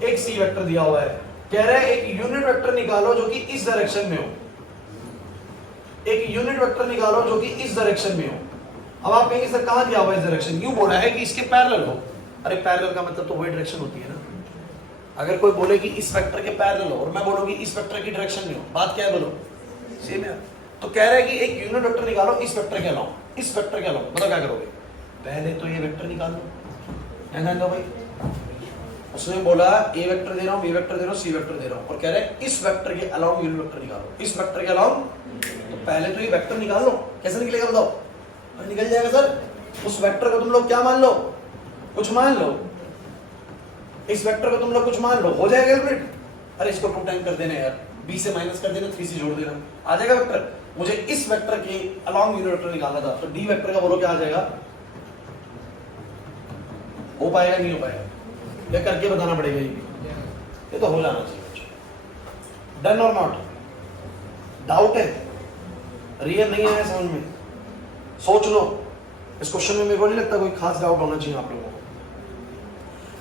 एक सी वेक्टर दिया हुआ है। कह रहा है एक यूनिट वेक्टर निकालो जो कि इस डायरेक्शन में हो, एक यूनिट वेक्टर निकालो जो कि इस डायरेक्शन में हो। अब आप कहेंगे सर कहां दिया हुआ है इस डायरेक्शन, यूं बोला है कि इसके पैरेलल हो। अरे पैरेलल का मतलब तो वही डायरेक्शन होती है ना। अगर कोई बोले कि इस वेक्टर के पैरेलल हो और मैं बोलूंगी इस वेक्टर की डायरेक्शन में हो, बात क्या है बोलो, सेम है। तो कह रहा है कि एक यूनिट वेक्टर निकालो इस वेक्टर के अलावा, इस वेक्टर के अलावा, मतलब क्या करोगे, पहले तो ये वेक्टर निकालो, क्या ध्यान दो भाई। उसने बोला ए वेक्टर दे रहा हूं, बी वेक्टर दे रहा हूं, सी वेक्टर दे रहा हूं, और कह रहे हैं इस वेक्टर के अलावा यूनिट वेक्टर निकालो, इस वेक्टर के अलावा। तो पहले तो ये वेक्टर निकाल लो, कैसे निकलेगा बताओ, अरे निकल जाएगा सर। उस वेक्टर को तुम लोग क्या मान लो, कुछ मान लो, इस वेक्टर को तुम लोग कुछ मान लो, हो जाएगा कैलकुलेट। अरे इसको 2 टाइम कर देना यार, b से माइनस कर देना, 3 से जोड़ देना, आ जाएगा वेक्टर। मुझे इस वेक्टर के अलोंग यूनिट वेक्टर निकालना था, तो d वेक्टर का बोलो क्या आ जाएगा, हो पाएगा नहीं हो पाएगा, या करके बताना पड़ेगा, ये तो हो जाना चाहिए। डन और नॉट, डाउट है, रियल नहीं आया समझ में, सोच लो। इस क्वेश्चन में मेरे को नहीं लगता कोई खास डाउट होना चाहिए आप लोगों को।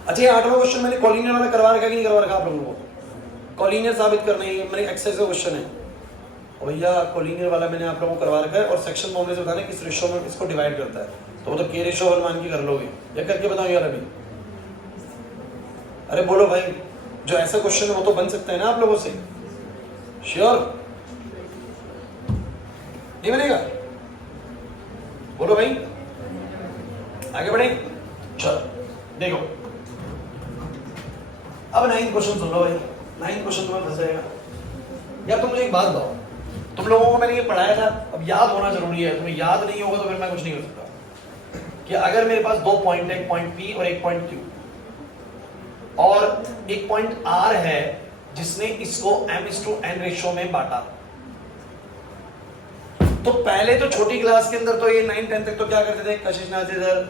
अच्छा ये 8वां क्वेश्चन मैंने कॉलिनियर वाला करवा रखा कि नहीं करवा रखा आप लोगों को, कॉलिनियर साबित करना है, मेरे एक्सरसाइज का क्वेश्चन है। और भैया कॉलिनियर वाला मैंने आप लोगों को करवा रखा है, और सेक्शन फॉर्मूले से बताना किस रेशो में इसको डिवाइड करता है, तो वो तो k रेशो 1 मान के कर लोगे, या करके बताओ यार अभी। अरे बोलो भाई, जो ऐसा क्वेश्चन है वो तो बन सकता है ना आप लोगों से, श्योर नहीं बनेगा, बोलो भाई, आगे बढ़े। चलो देखो अब 9 क्वेश्चन सुन लो भाई, 9 क्वेश्चन तुम्हें फंस जाएगा। या तुम मुझे एक बात बताओ, तुम लोगों को मैंने ये पढ़ाया था, अब याद होना जरूरी है, तुम्हें याद नहीं होगा तो फिर मैं कुछ नहीं कर सकता। कि अगर मेरे पास 2 पॉइंट है, एक पॉइंट P और एक पॉइंट Q, और एक पॉइंट R है जिसने इसको m/n रेशो में बांटा, तो पहले तो छोटी क्लास के अंदर तो ये 9-10 तक तो क्या करते थे कशिश नाथ सर,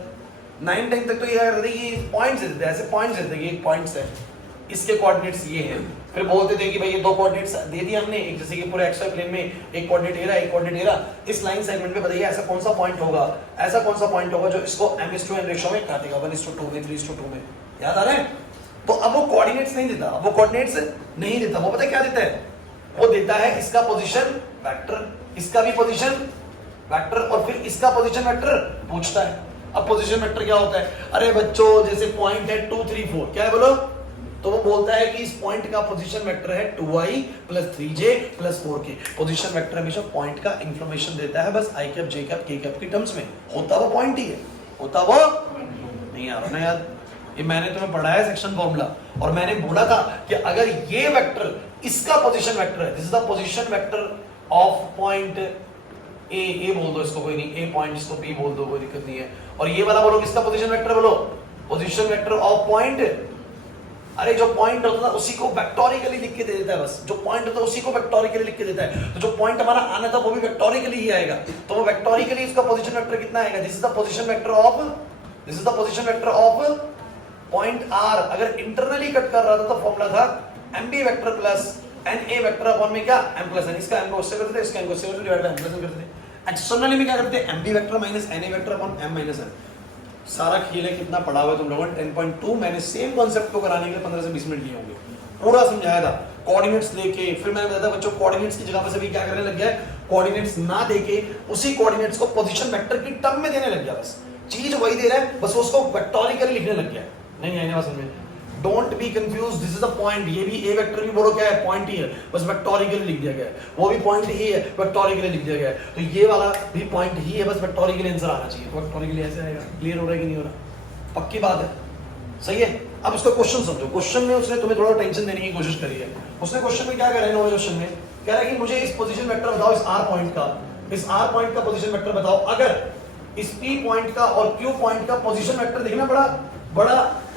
9-10 तक तो ये क्या करते थे, ये पॉइंट्स देते थे, ऐसे पॉइंट्स देते थे, ये पॉइंट्स है, इसके कोऑर्डिनेट्स ये हैं। फिर बोलते थे कि भाई ये 2 कोऑर्डिनेट्स दे दिए हमने, एक जैसे कि पूरे xy प्लेन में एक कोऑर्डिनेट ये रहा, एक कोऑर्डिनेट ये रहा, इस लाइन सेगमेंट में बताइए ऐसा कौन सा पॉइंट होगा, ऐसा कौन सा पॉइंट होगा जो इसको m/n रेशो में काटेगा, 1:2 में, 3:2 में, याद आ रहा है। तो अब वो कोऑर्डिनेट्स नहीं देता, अब वो कोऑर्डिनेट्स नहीं देता, वो पता है क्या देता है, वो देता है इसका पोजीशन वेक्टर, इसका भी पोजीशन वेक्टर, और फिर इसका पोजीशन वेक्टर पूछता है। अब पोजीशन वेक्टर क्या होता है, अरे बच्चों जैसे पॉइंट है 2 3 4, क्या है बोलो, तो वो बोलता है कि इस पॉइंट का पोजीशन वेक्टर है 2i + 3j + 4k। Position vector हमेशा पॉइंट का इंफॉर्मेशन देता है, बस i cap j cap k cap की टर्म्स में, होता वो पॉइंट ही है, होता वो नहीं आ रहा ना याद। ये मैंने तुम्हें पढ़ाया सेक्शन फॉर्मूला, और मैंने बोला था कि अगर ये वेक्टर इसका पोजीशन वेक्टर है, this is the position vector of point A बोल दो इसको, कोई नहीं, ए पॉइंट इसको b बोल दो, कोई दिक्कत नहीं है। और ये वाला बोलो किसका पोजीशन वेक्टर, बोलो पोजीशन वेक्टर ऑफ पॉइंट। अरे जो पॉइंट होता था उसी को वेक्टोरिकली लिख के दे देता है, बस जो पॉइंट होता है उसी को वेक्टोरिकली लिख के देता है, तो जो पॉइंट हमारा आना था वो भी वेक्टोरिकली ही आएगा, तो वो वेक्टोरिकली इसका पोजीशन वेक्टर कितना आएगा, this is the position vector of, this is the position vector of point r। अगर इंटरनली कट कर रहा था तो फॉर्मूला था mb vector plus na vector upon में क्या m + n, इसका m को उससे करते थे, इसका n को उससे करते थे, डिवाइड बाय m + n करते थे। एक्सटर्नली में क्या करते हैं, M B vector minus N A vector upon M minus N. सारा खेल है, कितना पढ़ा हुआ है तुम लोगों ने, 10.2। मैंने सेम कॉन्सेप्ट को कराने के लिए 15 से 20 मिनट लिए होंगे, पूरा समझाया था कोऑर्डिनेट्स लेके। फिर मैंने बताया था बच्चों कोऑर्डिनेट्स की जगह पर सभी क्या करने लग गया है, कोऑर्डिनेट्स ना देके उसी कोऑर्डिनेट्स को पोजीशन वेक्टर की टर्म में देने लग गया। बस चीज वही दे रहा है, बस उसको वेक्टोरिकली लिखने लग गया। नहीं आएगा समझ में, don't be confuse, this is the point. ये भी ए वेक्टर भी बोलो क्या है, पॉइंट ही है, बस वेक्टोरिकली लिख दिया गया है। वो भी पॉइंट ही है, वेक्टोरिकली लिख दिया गया है। तो ये वाला भी पॉइंट ही है, बस वेक्टोरिकली आंसर आना चाहिए। वेक्टोरिकली ऐसे आएगा। क्लियर हो रहा है कि नहीं हो रहा? पक्की बात है, सही है। अब उसका क्वेश्चन समझो। क्वेश्चन में उसने तुम्हें थोड़ा टेंशन देने की कोशिश करी है। उसने क्वेश्चन में क्या कह रहा है, नौवें क्वेश्चन में कह रहा है कि मुझे इस पोजीशन वेक्टर बताओ, इस आर पॉइंट का, इस आर पॉइंट का पोजीशन वेक्टर बताओ। अगर इस पी पॉइंट का और क्यू पॉइंट का पोजीशन वेक्टर देखना, बड़ा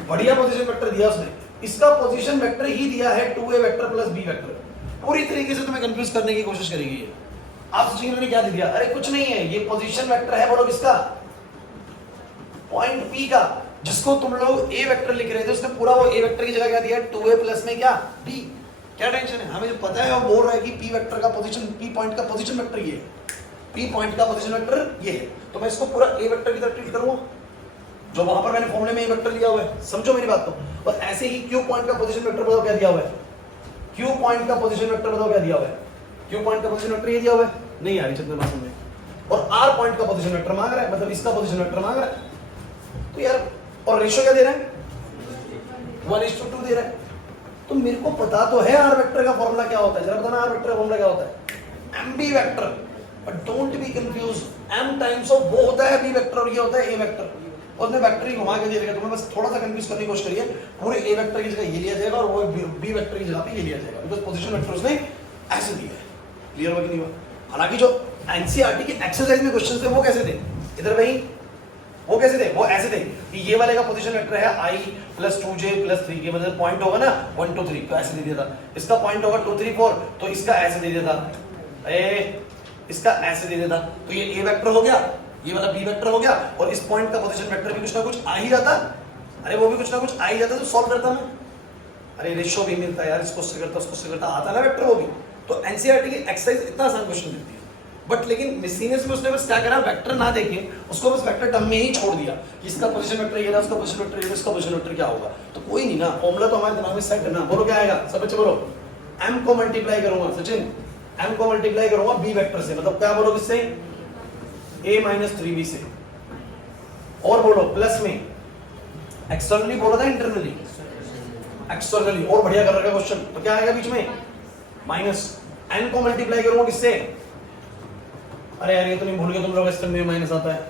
बढ़िया पोजीशन वेक्टर दिया उसने। इसका पोजीशन वेक्टर ही दिया है 2a vector plus b vector. पूरी तरीके से तुम्हें कंफ्यूज करने की कोशिश करेगी ये। आप सोचिए मैंने क्या दे दिया, अरे कुछ नहीं है, ये पोजीशन वेक्टर है, बोलो किसका, पॉइंट p का, जिसको तुम लोग a वेक्टर लिख रहे थे। उसने पूरा वो a वेक्टर की जगह क्या दिया, 2a प्लस में क्या b। क्या टेंशन है, हमें जो पता है वो बोल रहा है कि p वेक्टर का पोजीशन, p पॉइंट का पोजीशन वेक्टर ये है, p पॉइंट का पोजीशन वेक्टर ये है। तो मैं इसको पूरा a वेक्टर की तरह ट्रीट करूंगा, जो वहां पर मैंने फॉर्मूले में a वेक्टर लिया हुआ है। समझो मेरी बात को। और ऐसे ही q पॉइंट का पोजीशन वेक्टर बताओ क्या दिया हुआ है, q पॉइंट का पोजीशन वेक्टर बताओ क्या दिया हुआ है, q पॉइंट का पोजीशन वेक्टर ये दिया हुआ है। नहीं आ रही जितने बात समझे। और r पॉइंट का पोजीशन वेक्टर मांग रहा है, मतलब इसका पोजीशन वेक्टर मांग रहा है। तो यार, और रेशियो क्या दे रहा है, 1:2 दे रहा है। तो मेरे को पता तो है r वेक्टर का फॉर्मूला क्या होता है, जरा बताना r वेक्टर का फॉर्मूला क्या होता है, mb vector. But don't be confuse, m times of वो होता है b वेक्टर और ये होता है a वेक्टर। उसने वेक्टर ही घुमा के दे दिया, तुम्हें बस थोड़ा सा कंफ्यूज करने की कोशिश करिए। पूरे a वेक्टर की जगह ये लिया जाएगा और वो b वेक्टर की जगह पे ये लिया जाएगा, बिकॉज़ पोजीशन वेक्टर उसने ऐसे दिया है। क्लियर हुआ कि नहीं हुआ? हालांकि जो एनसीईआरटी की एक्सरसाइज में क्वेश्चन थे वो कैसे थे, इधर वही वो कैसे थे, वो ऐसे थे कि ये वाले का पोजीशन वेक्टर है i + 2j + 3k, मतलब पॉइंट होगा ना 1 2 3, तो ऐसे दे दिया था। इसका पॉइंट होगा 2 3 4, तो इसका ऐसे दे दिया था, इसका ऐसे दे दिया था। तो ये a वेक्टर हो गया, ये वाला b वेक्टर हो गया, और इस पॉइंट का पोजीशन वेक्टर भी कुछ ना कुछ आ ही जाता। अरे वो भी कुछ ना कुछ आ ही जाता, तो सॉल्व करता मैं। अरे रेशियो भी मिलता है यार, इसको उससे करता, उसको उससे करता, आता ना वेक्टर वो भी। तो एनसीईआरटी की एक्सरसाइज इतना आसान क्वेश्चन देती है। बट लेकिन मिससीनियस में उसने बस क्या करा, वेक्टर ना देके उसको बस वेक्टर टर्म में ही छोड़ दिया। इसका पोजीशन वेक्टर ये रहा, उसका पोजीशन वेक्टर ये रहा, इसका पोजीशन वेक्टर क्या होगा। तो कोई नहीं ना, फॉर्मूला तो हमारे दिमाग में सेट है ना। बोलो क्या आएगा, सब बच्चे बोलो। m को मल्टीप्लाई करूंगा, सचिन m को मल्टीप्लाई करूंगा b वेक्टर से, मतलब क्या बोलो किससे, a - 3b से। और बोलो प्लस में, एक्सटर्नली बोला था इंटरनली, एक्सटर्नली। और बढ़िया कर रखा है क्वेश्चन। तो क्या आएगा बीच में, माइनस n को मल्टीप्लाई करूंगा किससे, अरे यार ये तो नहीं भूल गए तुम लोग, एक्सटर्नली में माइनस आता है,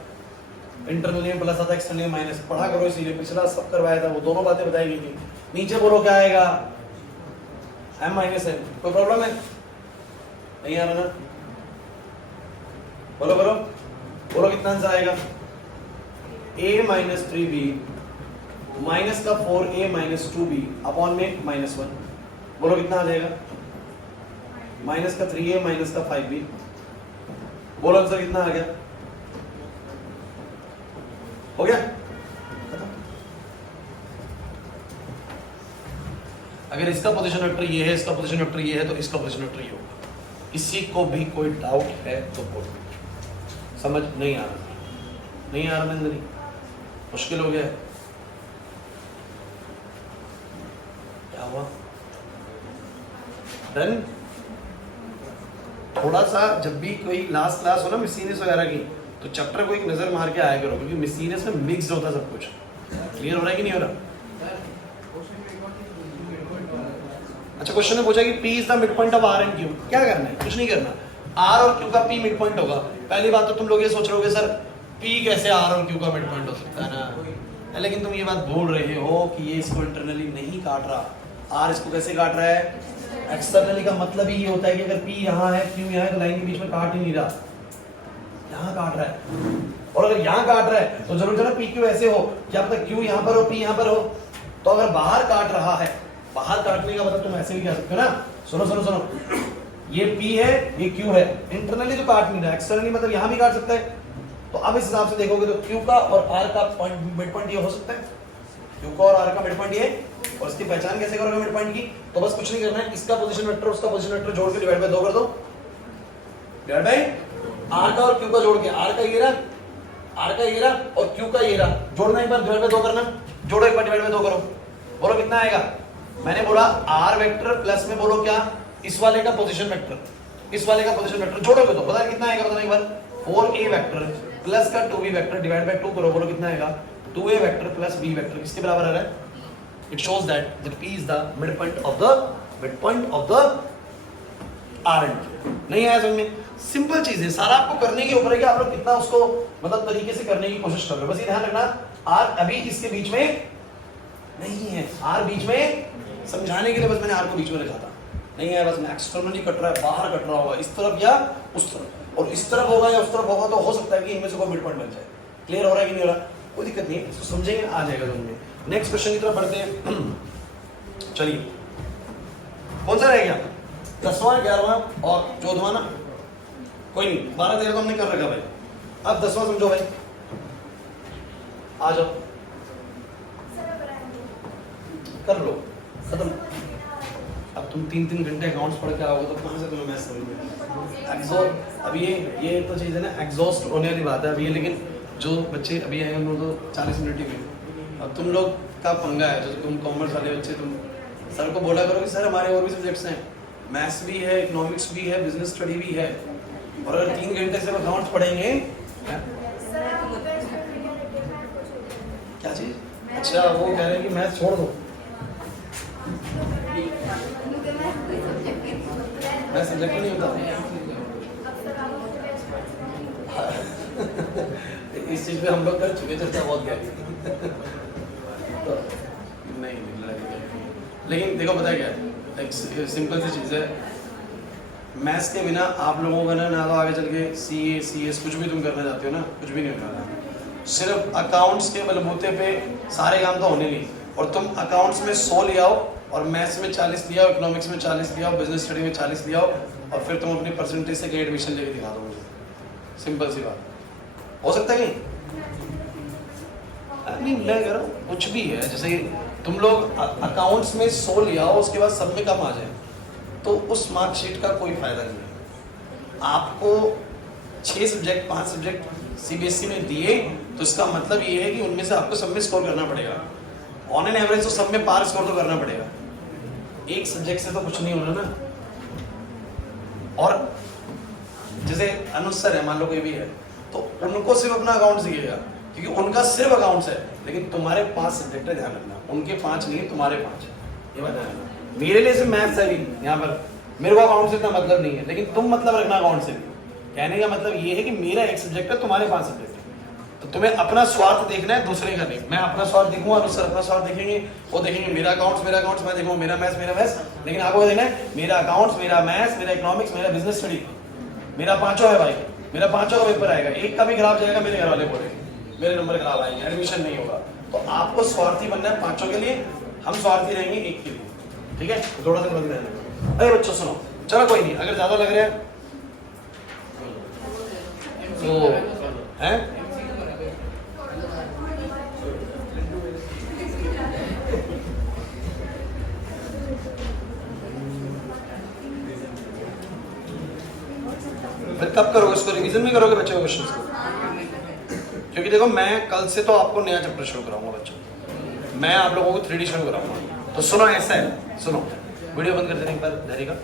इंटरनली में प्लस आता है, एक्सटर्नली में माइनस। पढ़ा करो इसीलिए, पिछला सब करवाया था, वो दोनों बातें बताई गई थी। नीचे बोलो क्या आएगा, m - n। कोई प्रॉब्लम है, नहीं आ रहा ना, बोलो बोलो बोलो कितना आंसर आएगा, a - 3b माइनस का 4a - 2b अपॉन में -1। बोलो कितना आ जाएगा, माइनस का 3a माइनस का 5b। बोलो आंसर कितना आ गया, हो गया। अगर इसका पोजीशन वेक्टर ये है, इसका पोजीशन वेक्टर ये है, तो इसका पोजीशन वेक्टर ये होगा। किसी को भी कोई डाउट है तो बोलो। समझ नहीं आ रहा, नहीं आ रहा नंदनी, मुश्किल हो गया है, क्या हुआ, डन। थोड़ा सा जब भी कोई लास्ट क्लास हो ना मिससीनियस वगैरह की, तो चैप्टर को एक नजर मार के आया करो, क्योंकि मिससीनियस में मिक्स होता सब कुछ। क्लियर हो रहा है कि नहीं हो रहा? अच्छा, क्वेश्चन में पूछा कि P is the mid point of R and Q। क्या करना है, कुछ नहीं करना। R और Q का P मिड पॉइंट होगा। पहली बात तो तुम लोग ये सोच रहे हो सर P कैसे R और Q का मिड पॉइंट हो सकता है ना, लेकिन तुम ये बात भूल रहे हो कि ये इसको इंटरनली नहीं काट रहा, R इसको कैसे काट रहा है, एक्सटर्नली। का मतलब ही ये होता है कि अगर P यहाँ है, Q यहाँ है, तो लाइन के बीच में काट ही नहीं रहा, यहाँ काट रहा है। और अगर यहाँ काट रहा है तो जरूर जरूर PQ ऐसे हो, क्या पता Q यहाँ पर हो, P यहाँ पर हो। तो अगर बाहर काट रहा है, बाहर काटने का मतलब तुम ऐसे भी कह सकते हो ना, सुनो सुनो सुनो, ये P है, ये Q है, इंटरनली तो काट नहीं रहा, एक्सटर्नली मतलब यहाँ भी काट सकता है। तो अब इस हिसाब से देखोगे तो Q का और R का पॉइंट, मिड पॉइंट ये हो सकता है, Q का और R का मिड पॉइंट ये। और इसकी पहचान कैसे करोगे मिड पॉइंट की, तो बस कुछ नहीं करना है, इसका पोजीशन वेक्टर उसका पोजीशन वेक्टर जोड़ के डिवाइड बाय 2 कर दो, डिवाइड बाय आर का और क्यू का जोड़ के, आर का ये रहा, आर का ये रहा और क्यू का ये रहा, जोड़ना, एक बार डिवाइड बाय 2 करना, जोड़ो, एक बार डिवाइड बाय 2 करो, बोलो कितना आएगा। मैंने बोला आर वेक्टर प्लस में बोलो क्या, इस वाले का पोजीशन वेक्टर, इस वाले का पोजीशन वेक्टर जोड़ोगे तो पता है कितना आएगा, बताना एक बार। 4a वेक्टर प्लस का 2b वेक्टर डिवाइड बाय 2 करो, बोलो कितना आएगा। 2a vector plus b vector किसके बराबर आ रहा है। It shows that p is the midpoint of the R and Q. नहीं आया समझ में, सिंपल चीज है, सारा आपको करने के ऊपर है कि आप लोग कितना उसको मतलब तरीके से करने की कोशिश कर रहे हो। बस ये ध्यान रखना आर अभी इसके बीच में नहीं है, आर बीच में समझाने के लिए बस मैंने आर को बीच में रखा था, नहीं है बस मैं एक्सटर्नली कट रहा है, बाहर कट रहा होगा इस तरफ या उस तरफ, और इस तरफ होगा या उस तरफ होगा तो हो सकता है कि इनमें से कोई मिड पॉइंट बन जाए। क्लियर हो रहा है कि नहीं हो रहा, कोई दिक्कत नहीं है, इसको समझेंगे आ जाएगा समझ में। नेक्स्ट क्वेश्चन की तरफ बढ़ते हैं। चलिए कौन सा रह गया, 10वां 11वां और 14वां ना, कोई नहीं 12 13 तो हमने कर रखा भाई, अब 10वां समझो भाई, आ जाओ कर लो खत्म। अब तुम 3-3 घंटे अकाउंट्स पढ़ के आओगे तो कहाँ से तुम्हें मैथ्स समझ में एग्जॉस्ट। अब ये तो चीज़ है ना, एग्जॉस्ट होने वाली बात है अभी ये, लेकिन जो बच्चे अभी आए हैं तो 40 मिनट ही हुए। अब तुम लोग का पंगा है, जो तुम कॉमर्स वाले बच्चे, तुम सर को बोला करो कि सर हमारे और भी सब्जेक्ट्स हैं, मैथ्स भी है, इकोनॉमिक्स भी है, बिजनेस स्टडी भी है, और अगर 3 घंटे से अकाउंट्स पढ़ेंगे क्या चीज़। अच्छा वो कह रहे हैं कि मैथ्स छोड़ दो, मैं सब्जेक्ट नहीं होता इस चीज पे हम लोग कर चुके चर्चा बहुत गहरी तो नहीं लेकिन देखो पता है क्या है, एक सिंपल सी चीज़ है, मैथ्स के बिना आप लोगों का ना तो आगे चल के CS कुछ भी तुम करना चाहते हो ना, कुछ भी नहीं होगा। सिर्फ अकाउंट्स के बलबूते पे सारे काम तो होने नहीं, और तुम अकाउंट्स में 100 ले आओ और मैथ्स में 40 लिया, इकोनॉमिक्स में 40 लिया, बिजनेस स्टडी में 40 लिया, और फिर तुम अपनी परसेंटेज से कहीं एडमिशन लेके दिखा दो मुझे। सिंपल सी बात हो सकता है नहीं मैं कह रहा हूँ कुछ भी है, जैसे तुम लोग अकाउंट्स में 100 लिया हो उसके बाद सब में कम आ जाए तो उस मार्कशीट का कोई फायदा नहीं है। आपको 6 सब्जेक्ट 5 सब्जेक्ट CBSE ने दिए तो इसका मतलब ये है कि उनमें से आपको सब में स्कोर करना पड़ेगा, ऑन एन एवरेज तो सब में पार स्कोर तो करना पड़ेगा, एक सब्जेक्ट से तो कुछ नहीं होना ना। और जैसे अनुसार है, मान लो कोई भी है तो उनको सिर्फ अपना अकाउंट सीखेगा क्योंकि उनका सिर्फ अकाउंट्स है, लेकिन तुम्हारे 5 सब्जेक्ट है, ध्यान रखना, उनके 5 नहीं तुम्हारे 5, ये बात है। मेरे लिए सिर्फ मैथ्स है भी यहाँ पर, मेरे को अकाउंट से इतना मतलब नहीं है, लेकिन तुम मतलब रखना अकाउंट से भी। कहने का मतलब ये है कि मेरा एक सब्जेक्ट है, तुम्हारे 5 सब्जेक्ट है, तो तुम्हें अपना स्वार्थ देखना है, दूसरे का नहीं। मैं अपना स्वार्थ देखूंगा, अनुसार अपना स्वार्थ देखेंगे, वो देखेंगे मेरा अकाउंट्स, मैं देखूंगा मेरा मैथ्स, लेकिन आपको देखना है मेरा अकाउंट्स, मेरा मैथ्स, मेरा इकोनॉमिक्स, मेरा बिजनेस स्टडी, मेरा 5 है भाई, मेरा 5 का पेपर आएगा, एक का भी खराब जाएगा मेरे घर वाले बोलेंगे मेरे नंबर खराब आएंगे, एडमिशन नहीं होगा। तो आपको स्वार्थी बनना है 5 के लिए, हम स्वार्थी रहेंगे 1 के लिए, ठीक है। तो थोड़ा सा गलत रहना। अरे बच्चों सुनो, चलो कोई नहीं, अगर ज्यादा लग रहा है तो हैं फिर कब करोगे इसको, रिवीजन में करोगे बच्चों के क्वेश्चंस को? क्योंकि देखो मैं कल से तो आपको नया चैप्टर शुरू कराऊंगा बच्चों, मैं आप लोगों को 3D शुरू कराऊंगा। तो सुनो ऐसा है, सुनो वीडियो बंद कर देने एक बार धैर्य का।